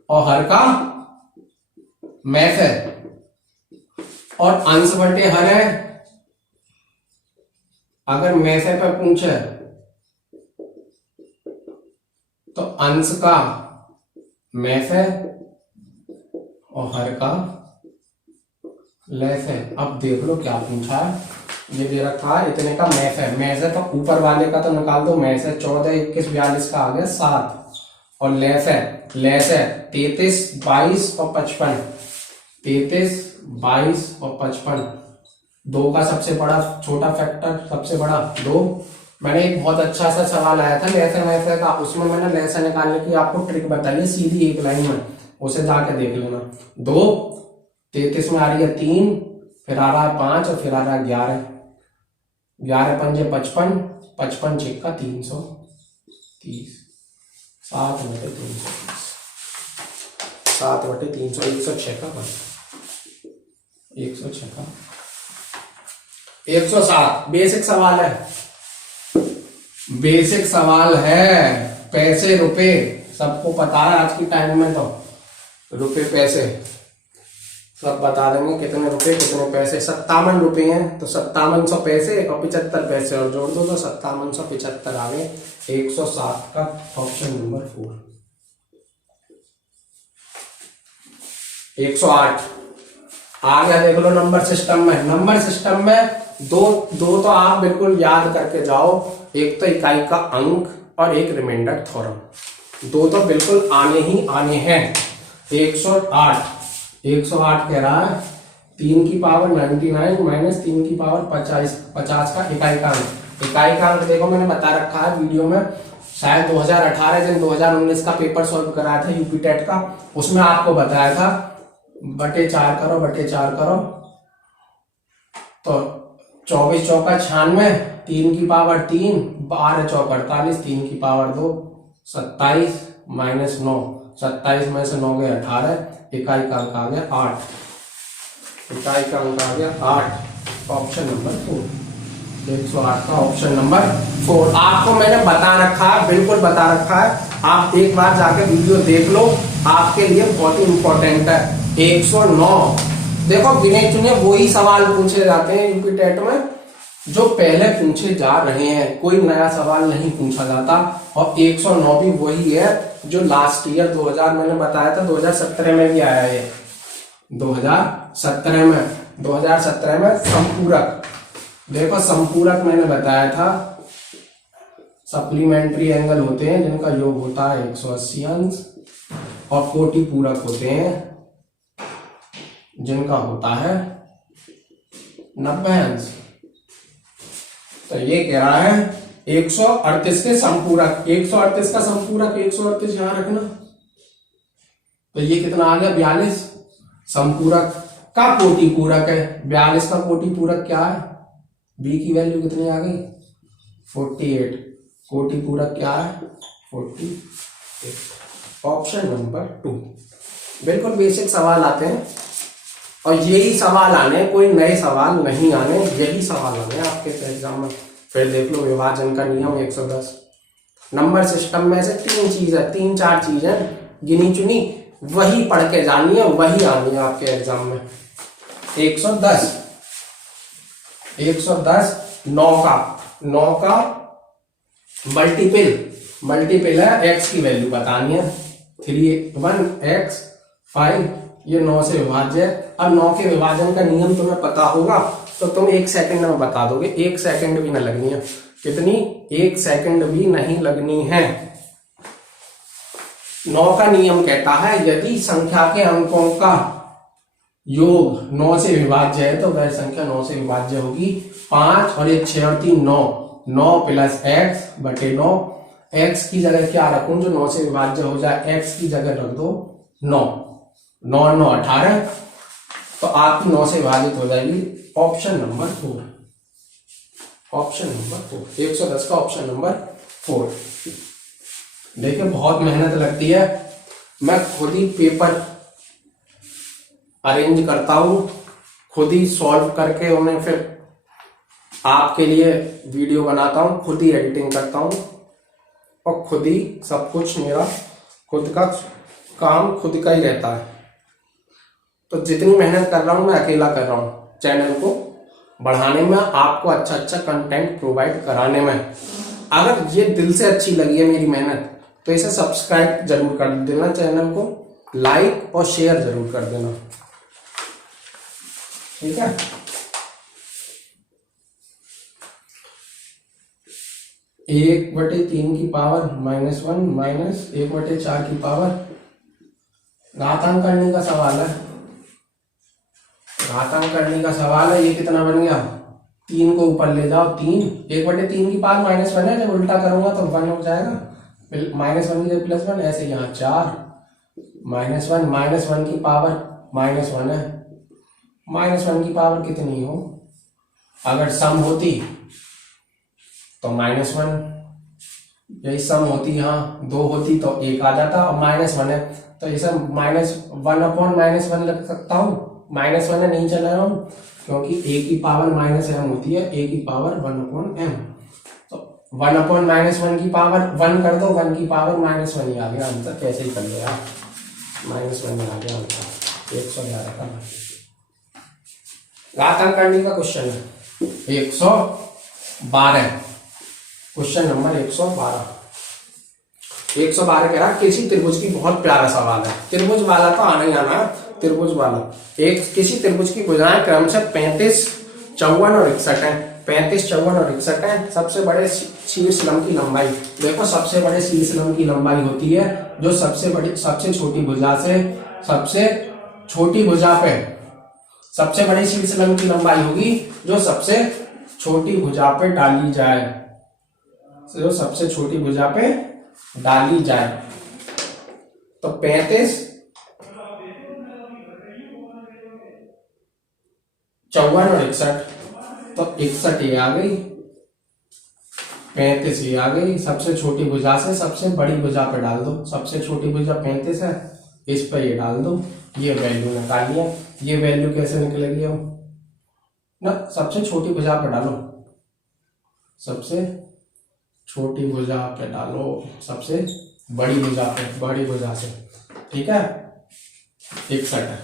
और हर का मैसे, और अंश बटे हर है। अगर मैसे पे पूछे तो अंश का मैसे और हर का लेस है। अब देख लो क्या पूछा है, ये दे रखा है इतने का मैथ है। मैथ है तो ऊपर वाले का तो निकाल दो, मैथ है 14, 21, 42 का आ गया 7, और लेस है 33, 22 और 55, 33, 22 और 55। 2 का सबसे बड़ा छोटा फैक्टर, सबसे बड़ा 2। मैंने एक बहुत अच्छा सा सवाल आया था लेसे मैसे का, उसमें मैंने लेसे निकालने की आपको ट्रिक बताई है, सीधी एक लाइन में, उसे जाके देख लेना। 2, 33 में आ रही है 3, फिर आ रहा है 5 और फिर आ रहा है 11, 11 पंजे 55, 55 छिक्का 330, 7/330, 7/300, 106 का 106 का 107। बेसिक सवाल है, बेसिक सवाल है। पैसे रुपए सबको पता है आज की टाइम में, तो रुपए पैसे सब बता देंगे, कितने रुपए कितने पैसे। 57 रुपए हैं तो 5700 पैसे और 75 पैसे और जोड़ दो तो 5775 आ गए। 107 का ऑप्शन नंबर 4। 108 आ गया, देख लो नंबर सिस्टम में। नंबर सिस्टम में दो तो आप बिल्कुल याद करके जाओ, एक तो इकाई का अंक और एक रिमाइंडर थ्योरम, 2 तो बिल्कुल आने ही आने हैं। 108 कह रहा है 3 की पावर 99 माइनस 3 की पावर 50 का इकाई का अंक देखो मैंने बता रखा है वीडियो में, शायद 2018 जन 2019 का पेपर सॉल्व कराया था यूपी टेट का, उसमें आपको बताया था बटे 4 करो तो 24 चौका 96, 3 की पावर 3, 12 चौका 48, 3 की पावर 2 27 माइनस 9, 27 में से 9 गए 18, इकाई का अंक आ गया 8, इकाई का अंक आ गया 8, ऑप्शन नंबर 4, 108 का ऑप्शन नंबर 4। आपको मैंने बता रखा है, बिल्कुल बता रखा है, आप एक बार जाके वीडियो देख लो, आपके लिए बहुत ही इंपॉर्टेंट है। 109 देखो गिने चुने वही सवाल पूछे जाते हैं यूपी टेट में जो पहले पूछे जा रहे हैं, कोई नया सवाल नहीं पूछा जाता। और 109 भी वही है जो लास्ट ईयर 2000 मैंने बताया था 2017 में भी आया है, 2017 में संपूरक, देखो संपूरक मैंने बताया था सप्लीमेंट्री एंगल होते हैं जिनका योग होता है 180 अंश, और कोटि पूरक होते हैं जिनका होता है 90 अंश। तो ये कह रहा है 138 के संपूरक, 138 का संपूरक 138 यहां रखना, तो ये कितना आ गया 42। संपूरक का कोटि पूरक है 42 का कोटि पूरक क्या है, बी की वैल्यू कितनी आ गई 48, कोटि पूरक क्या है 48, ऑप्शन नंबर 2। बिल्कुल बेसिक सवाल आते हैं और यही सवाल आने, कोई नए सवाल नहीं आने, यही सवाल आने आपके एग्जाम में। फिर देख लो विभाजन का नियम 110, नंबर सिस्टम में से 3 4 चीजें गिनी चुनी वही पढ़ के जानी है, वही आनी है आपके एग्जाम में। 110 9 का मल्टीपल है, x की वैल्यू बतानी है 3 1 x 5, ये 9 से विभाज्य है। अब 9 के विभाजन का नियम तुम्हें पता होगा तो तुम 1 सेकंड में बता दोगे, 1 सेकंड भी न लगनी है, कितनी 1 सेकंड भी नहीं लगनी है। 9 का नियम कहता है यदि संख्या के अंकों का योग 9 से विभाज्य है तो वह संख्या 9 से विभाज्य होगी। 5 और 1 6 और 3 9 प्लस x बटे 9, x की जगह क्या रखूं जो 9 से विभाज्य हो जाए, x की जगह रख दो 9, 9 9 18, तो आपकी 9 से विभाजित हो जाएगी। ऑप्शन नंबर 4, ऑप्शन नंबर 4, 110 का ऑप्शन नंबर 4। देखिए बहुत मेहनत लगती है, मैं खुद ही पेपर अरेंज करता हूं, खुद ही सॉल्व करके उन्हें फिर आपके लिए वीडियो बनाता हूं, खुद ही एडिटिंग करता हूं और खुद ही सब कुछ, मेरा खुद का काम खुद का ही रहता है। तो जितनी मेहनत कर रहा हूं मैं अकेला कर रहा हूं चैनल को बढ़ाने में, आपको अच्छा कंटेंट प्रोवाइड कराने में। अगर ये दिल से अच्छी लगी है मेरी मेहनत तो इसे सब्सक्राइब जरूर कर देना, चैनल को लाइक और शेयर जरूर कर देना, ठीक है। एक बटे 3 की पावर -1 माइनस 1/4 की पावर, घातांक करने का सवाल है, घातांक करने का सवाल है। ये कितना बन गया, 3 को ऊपर ले जाओ, 3 1/3 की पावर -1 है, जब उल्टा करूंगा तो 1 हो जाएगा, -1 की जगह +1, ऐसे यहाँ 4 -1 की पावर -1 है, -1 की पावर कितनी हो, अगर सम होती तो -1, यही सम होती यहाँ 2 होती तो 1 आ जाता, और -1 है तो इसे -1/-1 लग सकता हूँ, -1 है नहीं चला रहा हूँ क्योंकि a की पावर -m होती है, a की पावर 1/m, तो 1/-1 की पावर 1 कर दो, 1 की पावर -1 ही आ गया आंसर, कैसे ही कर लो यार, -1 आ गया आंसर, 111 का घातांक करने का क्वेश्चन है 112, क्वेश्चन नंबर 112 कह रहा किसी त्रिभुज की, बहुत प्यारा सवाल है, त्रिभुज वाला तो आना ही आना है, त्रिभुज वाला। किसी त्रिभुज की भुजाएं क्रमशः 35 54 और 61 है, 35 54 और 61 है। सबसे बड़े शीर्ष लंब की लंबाई, देखो सबसे बड़े शीर्ष लंब की लंबाई होती है जो सबसे छोटी भुजा से सबसे छोटी भुजा पे सबसे बड़ी शीर्षलंब की लंबाई होगी जो सबसे छोटी भुजा पे डाली जाए, जो सबसे छोटी भुजा पे डाली जाए। तो 35, 54 और 61, तो 61 ये आ गई, 35 ये आ गई। सबसे छोटी भुजा से सबसे बड़ी भुजा पे डाल दो। सबसे छोटी भुजा 35 है, इस पर ये डाल दो, ये वैल्यू निकालिए। ये वैल्यू कैसे निकलेगी अब ना, सबसे छोटी भुजा पे डालो, सबसे छोटी भुजा पे डालो, सबसे बड़ी भुजा पे, बड़ी भुजा से, ठीक है। 61 है,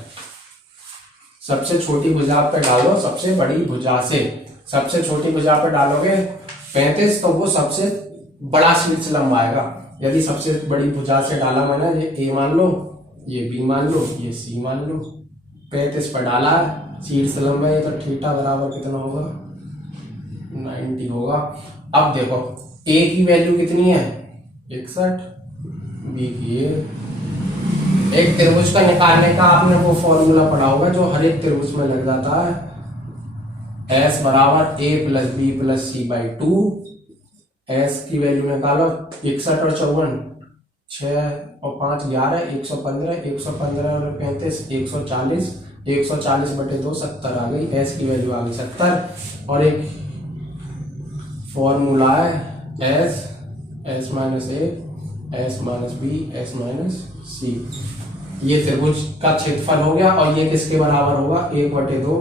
सबसे छोटी भुजा पे डालो सबसे बड़ी भुजा से। सबसे छोटी भुजा पे डालोगे 35, तो वो सबसे बड़ा शीर्षलंब आएगा। यदि सबसे बड़ी भुजा से डाला मैंने, ये ए मान लो, ये बी मान लो, ये सी मान लो, 35 पर डाला शीर्षलंब है, तो थीटा बराबर कितना होगा, 90 होगा। अब देखो ए की वैल्यू कितनी है, 61, बी की एक त्रिभुज का निकालने का आपने वो फॉर्मूला पढ़ा होगा जो हर एक त्रिभुज में लग जाता है, S बराबर a plus B plus C by 2। S की वैल्यू निकालो, 61 और 54, 6 और 5 11, 115, 115 और 35 140, 140 बटे 2 70 आ गई। S की वैल्यू आ गई 70। और एक फॉर्मूला है S minus A, S minus B, S minus C. ये त्रिभुज का क्षेत्रफल हो गया, और ये किसके बराबर होगा, 1/2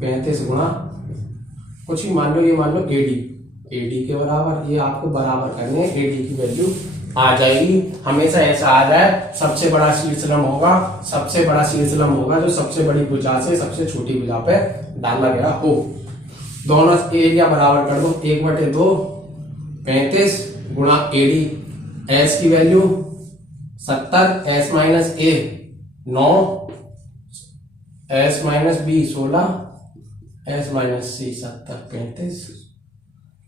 35 गुणा कुछ ही मान लो, ये मान लो AD के बराबर। ये आपको बराबर करने हैं, AD की वैल्यू आ जाएगी। हमेशा ऐसा आ जाए, सबसे बड़ा शीर्षलंब होगा, सबसे बड़ा शीर्षलंब होगा जो सबसे बड़ी भुजा से सबसे छोटी भुजा पे डाला गया हो। दोनों एरिया बराबर कर दो, 1/2 35 गुणा AD। S की value 70, S minus A 9, S minus B 16, S minus C 70, 35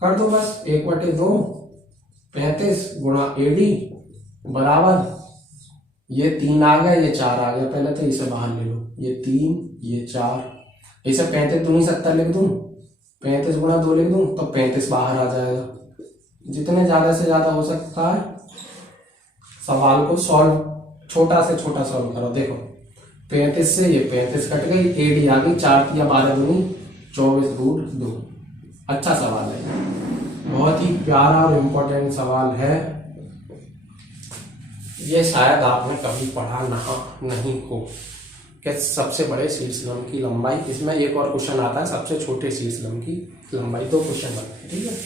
कर दो बस। 1/2 35 गुणा AD बराबर, ये 3 आ गया, ये 4 आ गया। पहले तो इसे बाहर ले लो, ये 3 ये 4, इसे 35 दूनी 70 लिख दूं, 35 गुणा 2 लिख दूं, तो 35 बाहर आ जाएगा। जितने ज्यादा से ज्यादा हो सकता है सवाल को सॉल्व, छोटा से छोटा सॉल्व करो। देखो 35 से ये 35 कट गई, AD आ गई, 4 या 12 दूनी 24√2। अच्छा सवाल है, बहुत ही प्यारा और इम्पोर्टेंट सवाल है। ये शायद आपने कभी पढ़ा नहीं हो कि सबसे बड़े शीर्षलंब की लंबाई। इसमें एक और क्वेश्चन आता है, सबसे छोटे शीर्षलंब की लंबाई। 2 क्वेश्चन बनते हैं, ठीक है।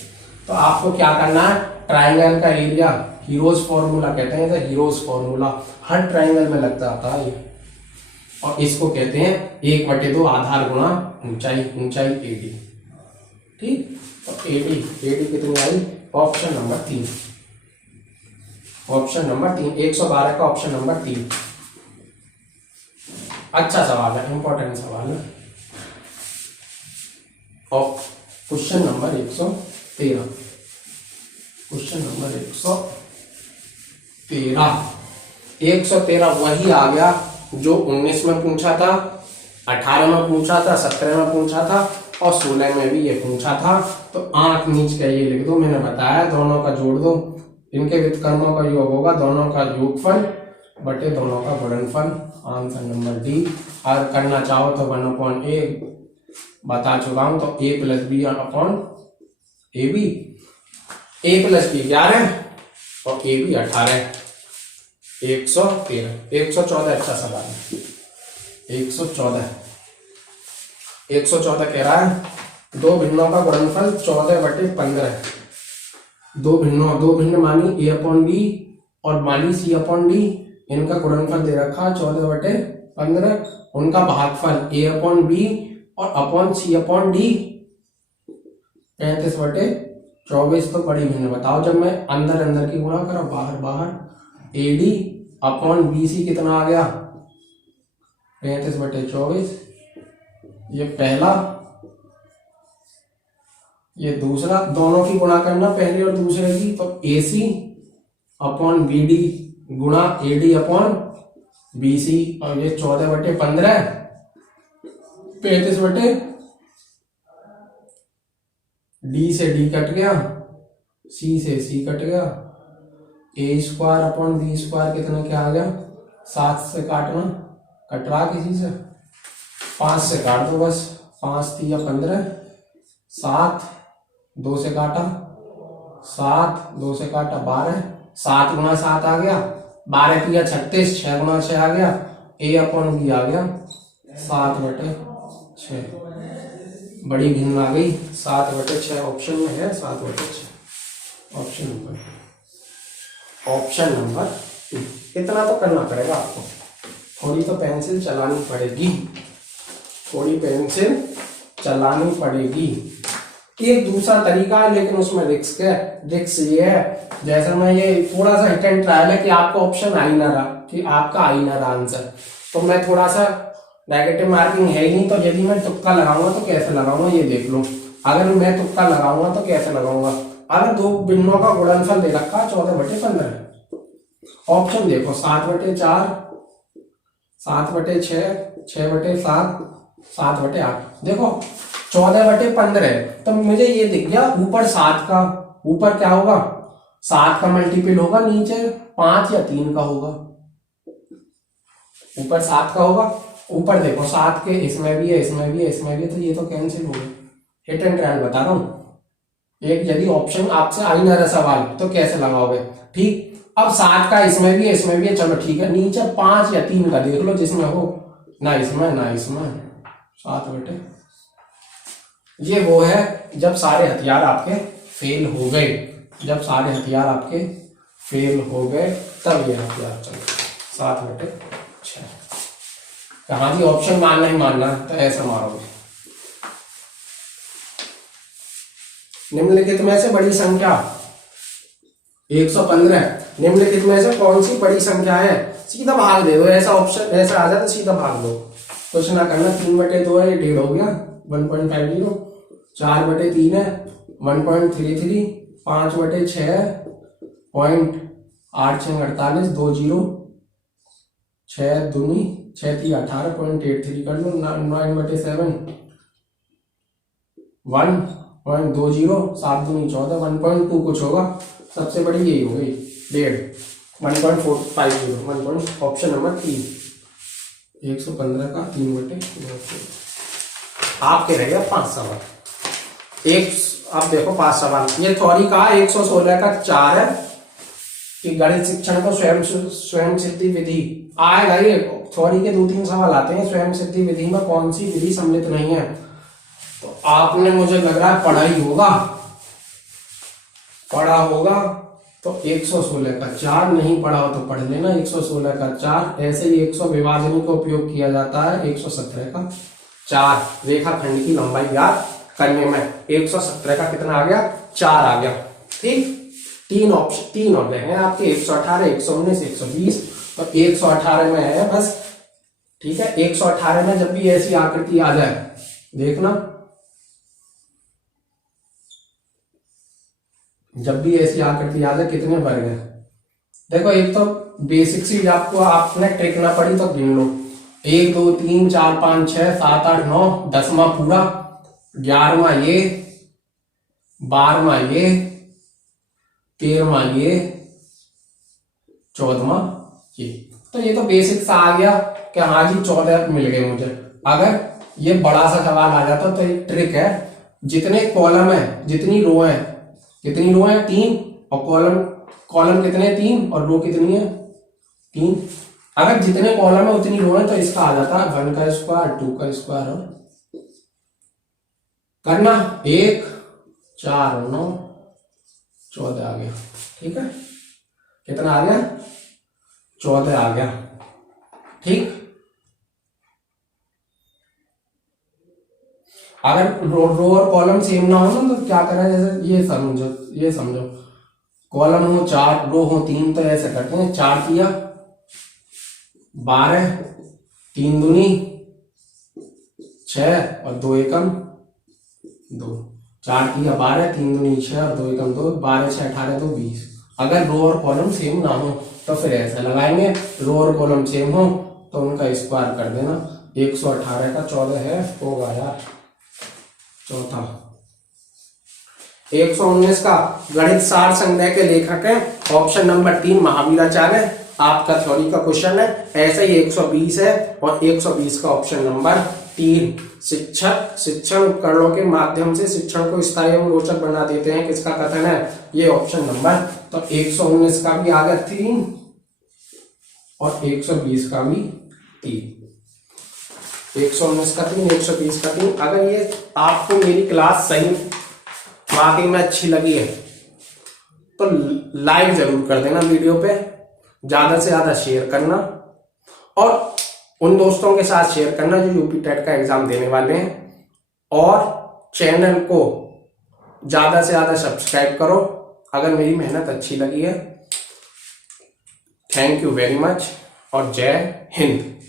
तो आपको क्या करना है, ट्राइंगल का एरिया, हीरोज फॉर्मूला कहते हैं, हीरोज फॉर्मूला हर ट्राइंगल में लग जाता है, और इसको कहते हैं 1/2 आधार गुणा ऊंचाई, ऊंचाई AD, ठीक। तो AD कितनी आई, ऑप्शन नंबर 3, ऑप्शन नंबर 3, 112 का ऑप्शन नंबर 3। अच्छा सवाल है, इंपॉर्टेंट सवाल है। और क्वेश्चन नंबर 113, क्वेश्चन नंबर 113 वही आ गया जो 19 में पूछा था, 18 में पूछा था, 17 में पूछा था, और 16 में भी ये पूछा था। तो आंख नीच का ये लिख दो, मैंने बताया दोनों का जोड़ दो, इनके व्युत्क्रमों का योग होगा दोनों का योगफल बटे दोनों का गुणनफल। Answer number D. और करना चाहो तो 1/a बता चुका हूं, तो a plus B upon A B, a plus B 11 और a बी 18, 113, 114। अच्छा सवाल है, 114 कह रहा है 2 भिन्नों का गुणनफल 14/15। दो भिन्न मानी a/b और मानी c/d, इनका गुणनफल दे रखा 14/15। उनका भागफल a/b और अपॉन c/d 35/24। तो बड़ी भिन्न बताओ, जब मैं अंदर अंदर की गुणा करो बाहर बाहर, AD अपॉन BC कितना आ गया, 35/24। ये पहला, ये दूसरा, दोनों की गुणा करना पहले और दूसरे की। तो AC अपॉन BD गुणा AD अपॉन BC, और ये 14/15 35 डी से डी कट गया, सी से सी कट गया, ए स्क्वायर अपॉन बी स्क्वायर कितना क्या आ गया, 7 से काटना, कट रहा किसी से, 5 से काट दो बस, 5 3 15, 7 2 से काटा, 7 2 से काटा 12, 7 गुना 7 आ गया, 12 3 36, 6 गुना 6 आ गया, ए अपॉन बी आ गया 7/6, बड़ी भिन्न आ गई, 7/6 ऑप्शन में है, 7/6 ऑप्शन नंबर 2। इतना तो करना पड़ेगा आपको, थोड़ी तो पेंसिल चलानी पड़ेगी, थोड़ी पेंसिल चलानी पड़ेगी। एक दूसरा तरीका है लेकिन उसमें रिस्क है, रिस्क ये है जैसे मैं ये थोड़ा सा हिट एंड ट्रायल है कि आपका ऑप्शन आ ही ना रहा, कि आपका आ ही ना रहा आंसर, तो मैं थोड़ा सा नेगेटिव मार्किंग है ही नहीं, तो यदि मैं तुक्का लगाऊंगा तो कैसे लगाऊंगा ये देख लो। अगर मैं तुक्का लगाऊंगा तो कैसे लगाऊंगा, अगर दो बिंदुओं का गुणनफल दे रखा 14/15, ऑप्शन देखो 7/4, 7/6, 6/7, 7/8, देखो 14/15, तो मुझे ये दिख गया ऊपर 7 का, ऊपर क्या होगा 7 का मल्टीपल होगा, नीचे 5 या 3 का होगा, ऊपर 7 का होगा, ऊपर देखो 7 के इसमें भी है, इसमें भी है, इसमें भी है, तो ये तो कैंसिल हो गए। हिट एंड ट्रायल बता रहा हूं, एक यदि ऑप्शन आपसे आ ही ना रहा सवाल तो कैसे लगाओगे, ठीक। अब 7 का इसमें भी है, इसमें भी है, चलो ठीक है, नीचे 5 या 3 का देख लो जिसमें हो, ना इसमें ना इसमें, 7/, ये वो है जब सारे हथियार आपके फेल हो गए, जब सारे हथियार आपके फेल हो गए तब ये हथियार चलो 7/6। कहा जी ऑप्शन मानना ही मानना, तो ऐसा मारोगे। निम्नलिखित में से बड़ी संख्या 115, निम्नलिखित में से कौन सी बड़ी संख्या है, सीधा भाग दे दो, ऐसा ऑप्शन ऐसा आ जाए तो सीधा भाग दो, कुछ ना करना। 3/2 है, 1.5 हो गया 1.50, 4/3 है 1.33, 5/6 है 0.8648, 2 0, 6 दूनी 6 3 18, 0.83 कर लो, 9/7 1.20, 7 दूनी 14, 1.2 कुछ होगा, सबसे बड़ी यही हो गई 1.5, 1.450, ऑप्शन नंबर 3, 115 का 3/2। आपके रह गया 5 सवाल, एक अब देखो 5 सवाल, ये थ्योरी का 116 का 4 है कि गणित शिक्षण को स्वयं सिद्धि विधि आएगा, ये थ्योरी के 2-3 सवाल आते हैं, स्वयं सिद्धि विधि में कौन सी विधि सम्मिलित नहीं है, तो आपने मुझे लग रहा है पढ़ा ही होगा, पढ़ा होगा, तो 116 का 4, नहीं पढ़ा हो तो पढ़ लेना, 116 का 4, ऐसे ही 100 विभाजनी का उपयोग किया जाता है, 117 का 4, रेखाखंड की लंबाई ज्ञात करने में 117 का कितना आ गया 4 आ गया, ठीक। 3 ऑप्शन 3 और गए हैं आपके 118, 119, 120, तो 118 में है बस, ठीक है। 118 में जब भी ऐसी आकृति आ जाए देखना, जब भी ऐसी आकृति आ जाए कितने वर्ग है, देखो एक तो बेसिक चीज आपको आपने ट्रिक ना पड़ी तो गिन लो, 1 2 3 4 5 6 7 8 9, 10वां पूरा, 11वां ये, 12वां ये, 13वां ये, 14वां ये, तो ये तो बेसिक सा आ गया कि हाँ जी 14 मिल गए मुझे। अगर ये बड़ा सा सवाल आ जाता तो एक ट्रिक है, जितने कॉलम है जितनी रो है, कितनी रो है 3, और कॉलम कितने 3 और रो कितनी है 3, अगर जितने कॉलम है उतनी रो है तो इसका आ जाता है 1 का स्क्वायर 2 का स्क्वायर, और करना 1 4 9 14 आ गया, ठीक है, कितना आ गया 14 आ गया, ठीक। अगर रो और कॉलम सेम ना हो ना तो क्या करें, जैसे ये समझो कॉलम हो 4 रो हो 3, तो ऐसे करते हैं 4 किया 12, 3 दूनी 6 और 2 एकम 2, 4 किया 12, 3 दूनी 6 और 2 एकम 2, 12 6 18 2 20। अगर रो और कॉलम सेम ना हो तो फिर ऐसे लगाएंगे, रो और कॉलम सेम हो तो उनका स्क्वायर कर देना, 118 का 14 है, होगा यार चौथा। 119 का गणित सार संग्रह के लेखक है, ऑप्शन नंबर 3 महावीराचार्य, आपका थ्योरी का क्वेश्चन है। ऐसे ही 120 है और 120 का ऑप्शन नंबर 3 शिक्षक शिक्षण उपकरणों के माध्यम से शिक्षण को स्थायी एवं रोचक बना देते हैं, किसका कथन है, ये ऑप्शन नंबर। तो 119 का भी आ गया 3 और 120 का भी 3। 119 का 3, 120 का 3। अगर ये आपको मेरी क्लास सही वाकई में अच्छी लगी है तो लाइक जरूर कर देना वीडियो पे, ज्यादा से ज्यादा शेयर करना और उन दोस्तों के साथ शेयर करना जो यूपी टेट का एग्जाम देने वाले हैं, और चैनल को ज्यादा से ज्यादा सब्सक्राइब करो अगर मेरी मेहनत अच्छी लगी है। थैंक यू वेरी मच और जय हिंद।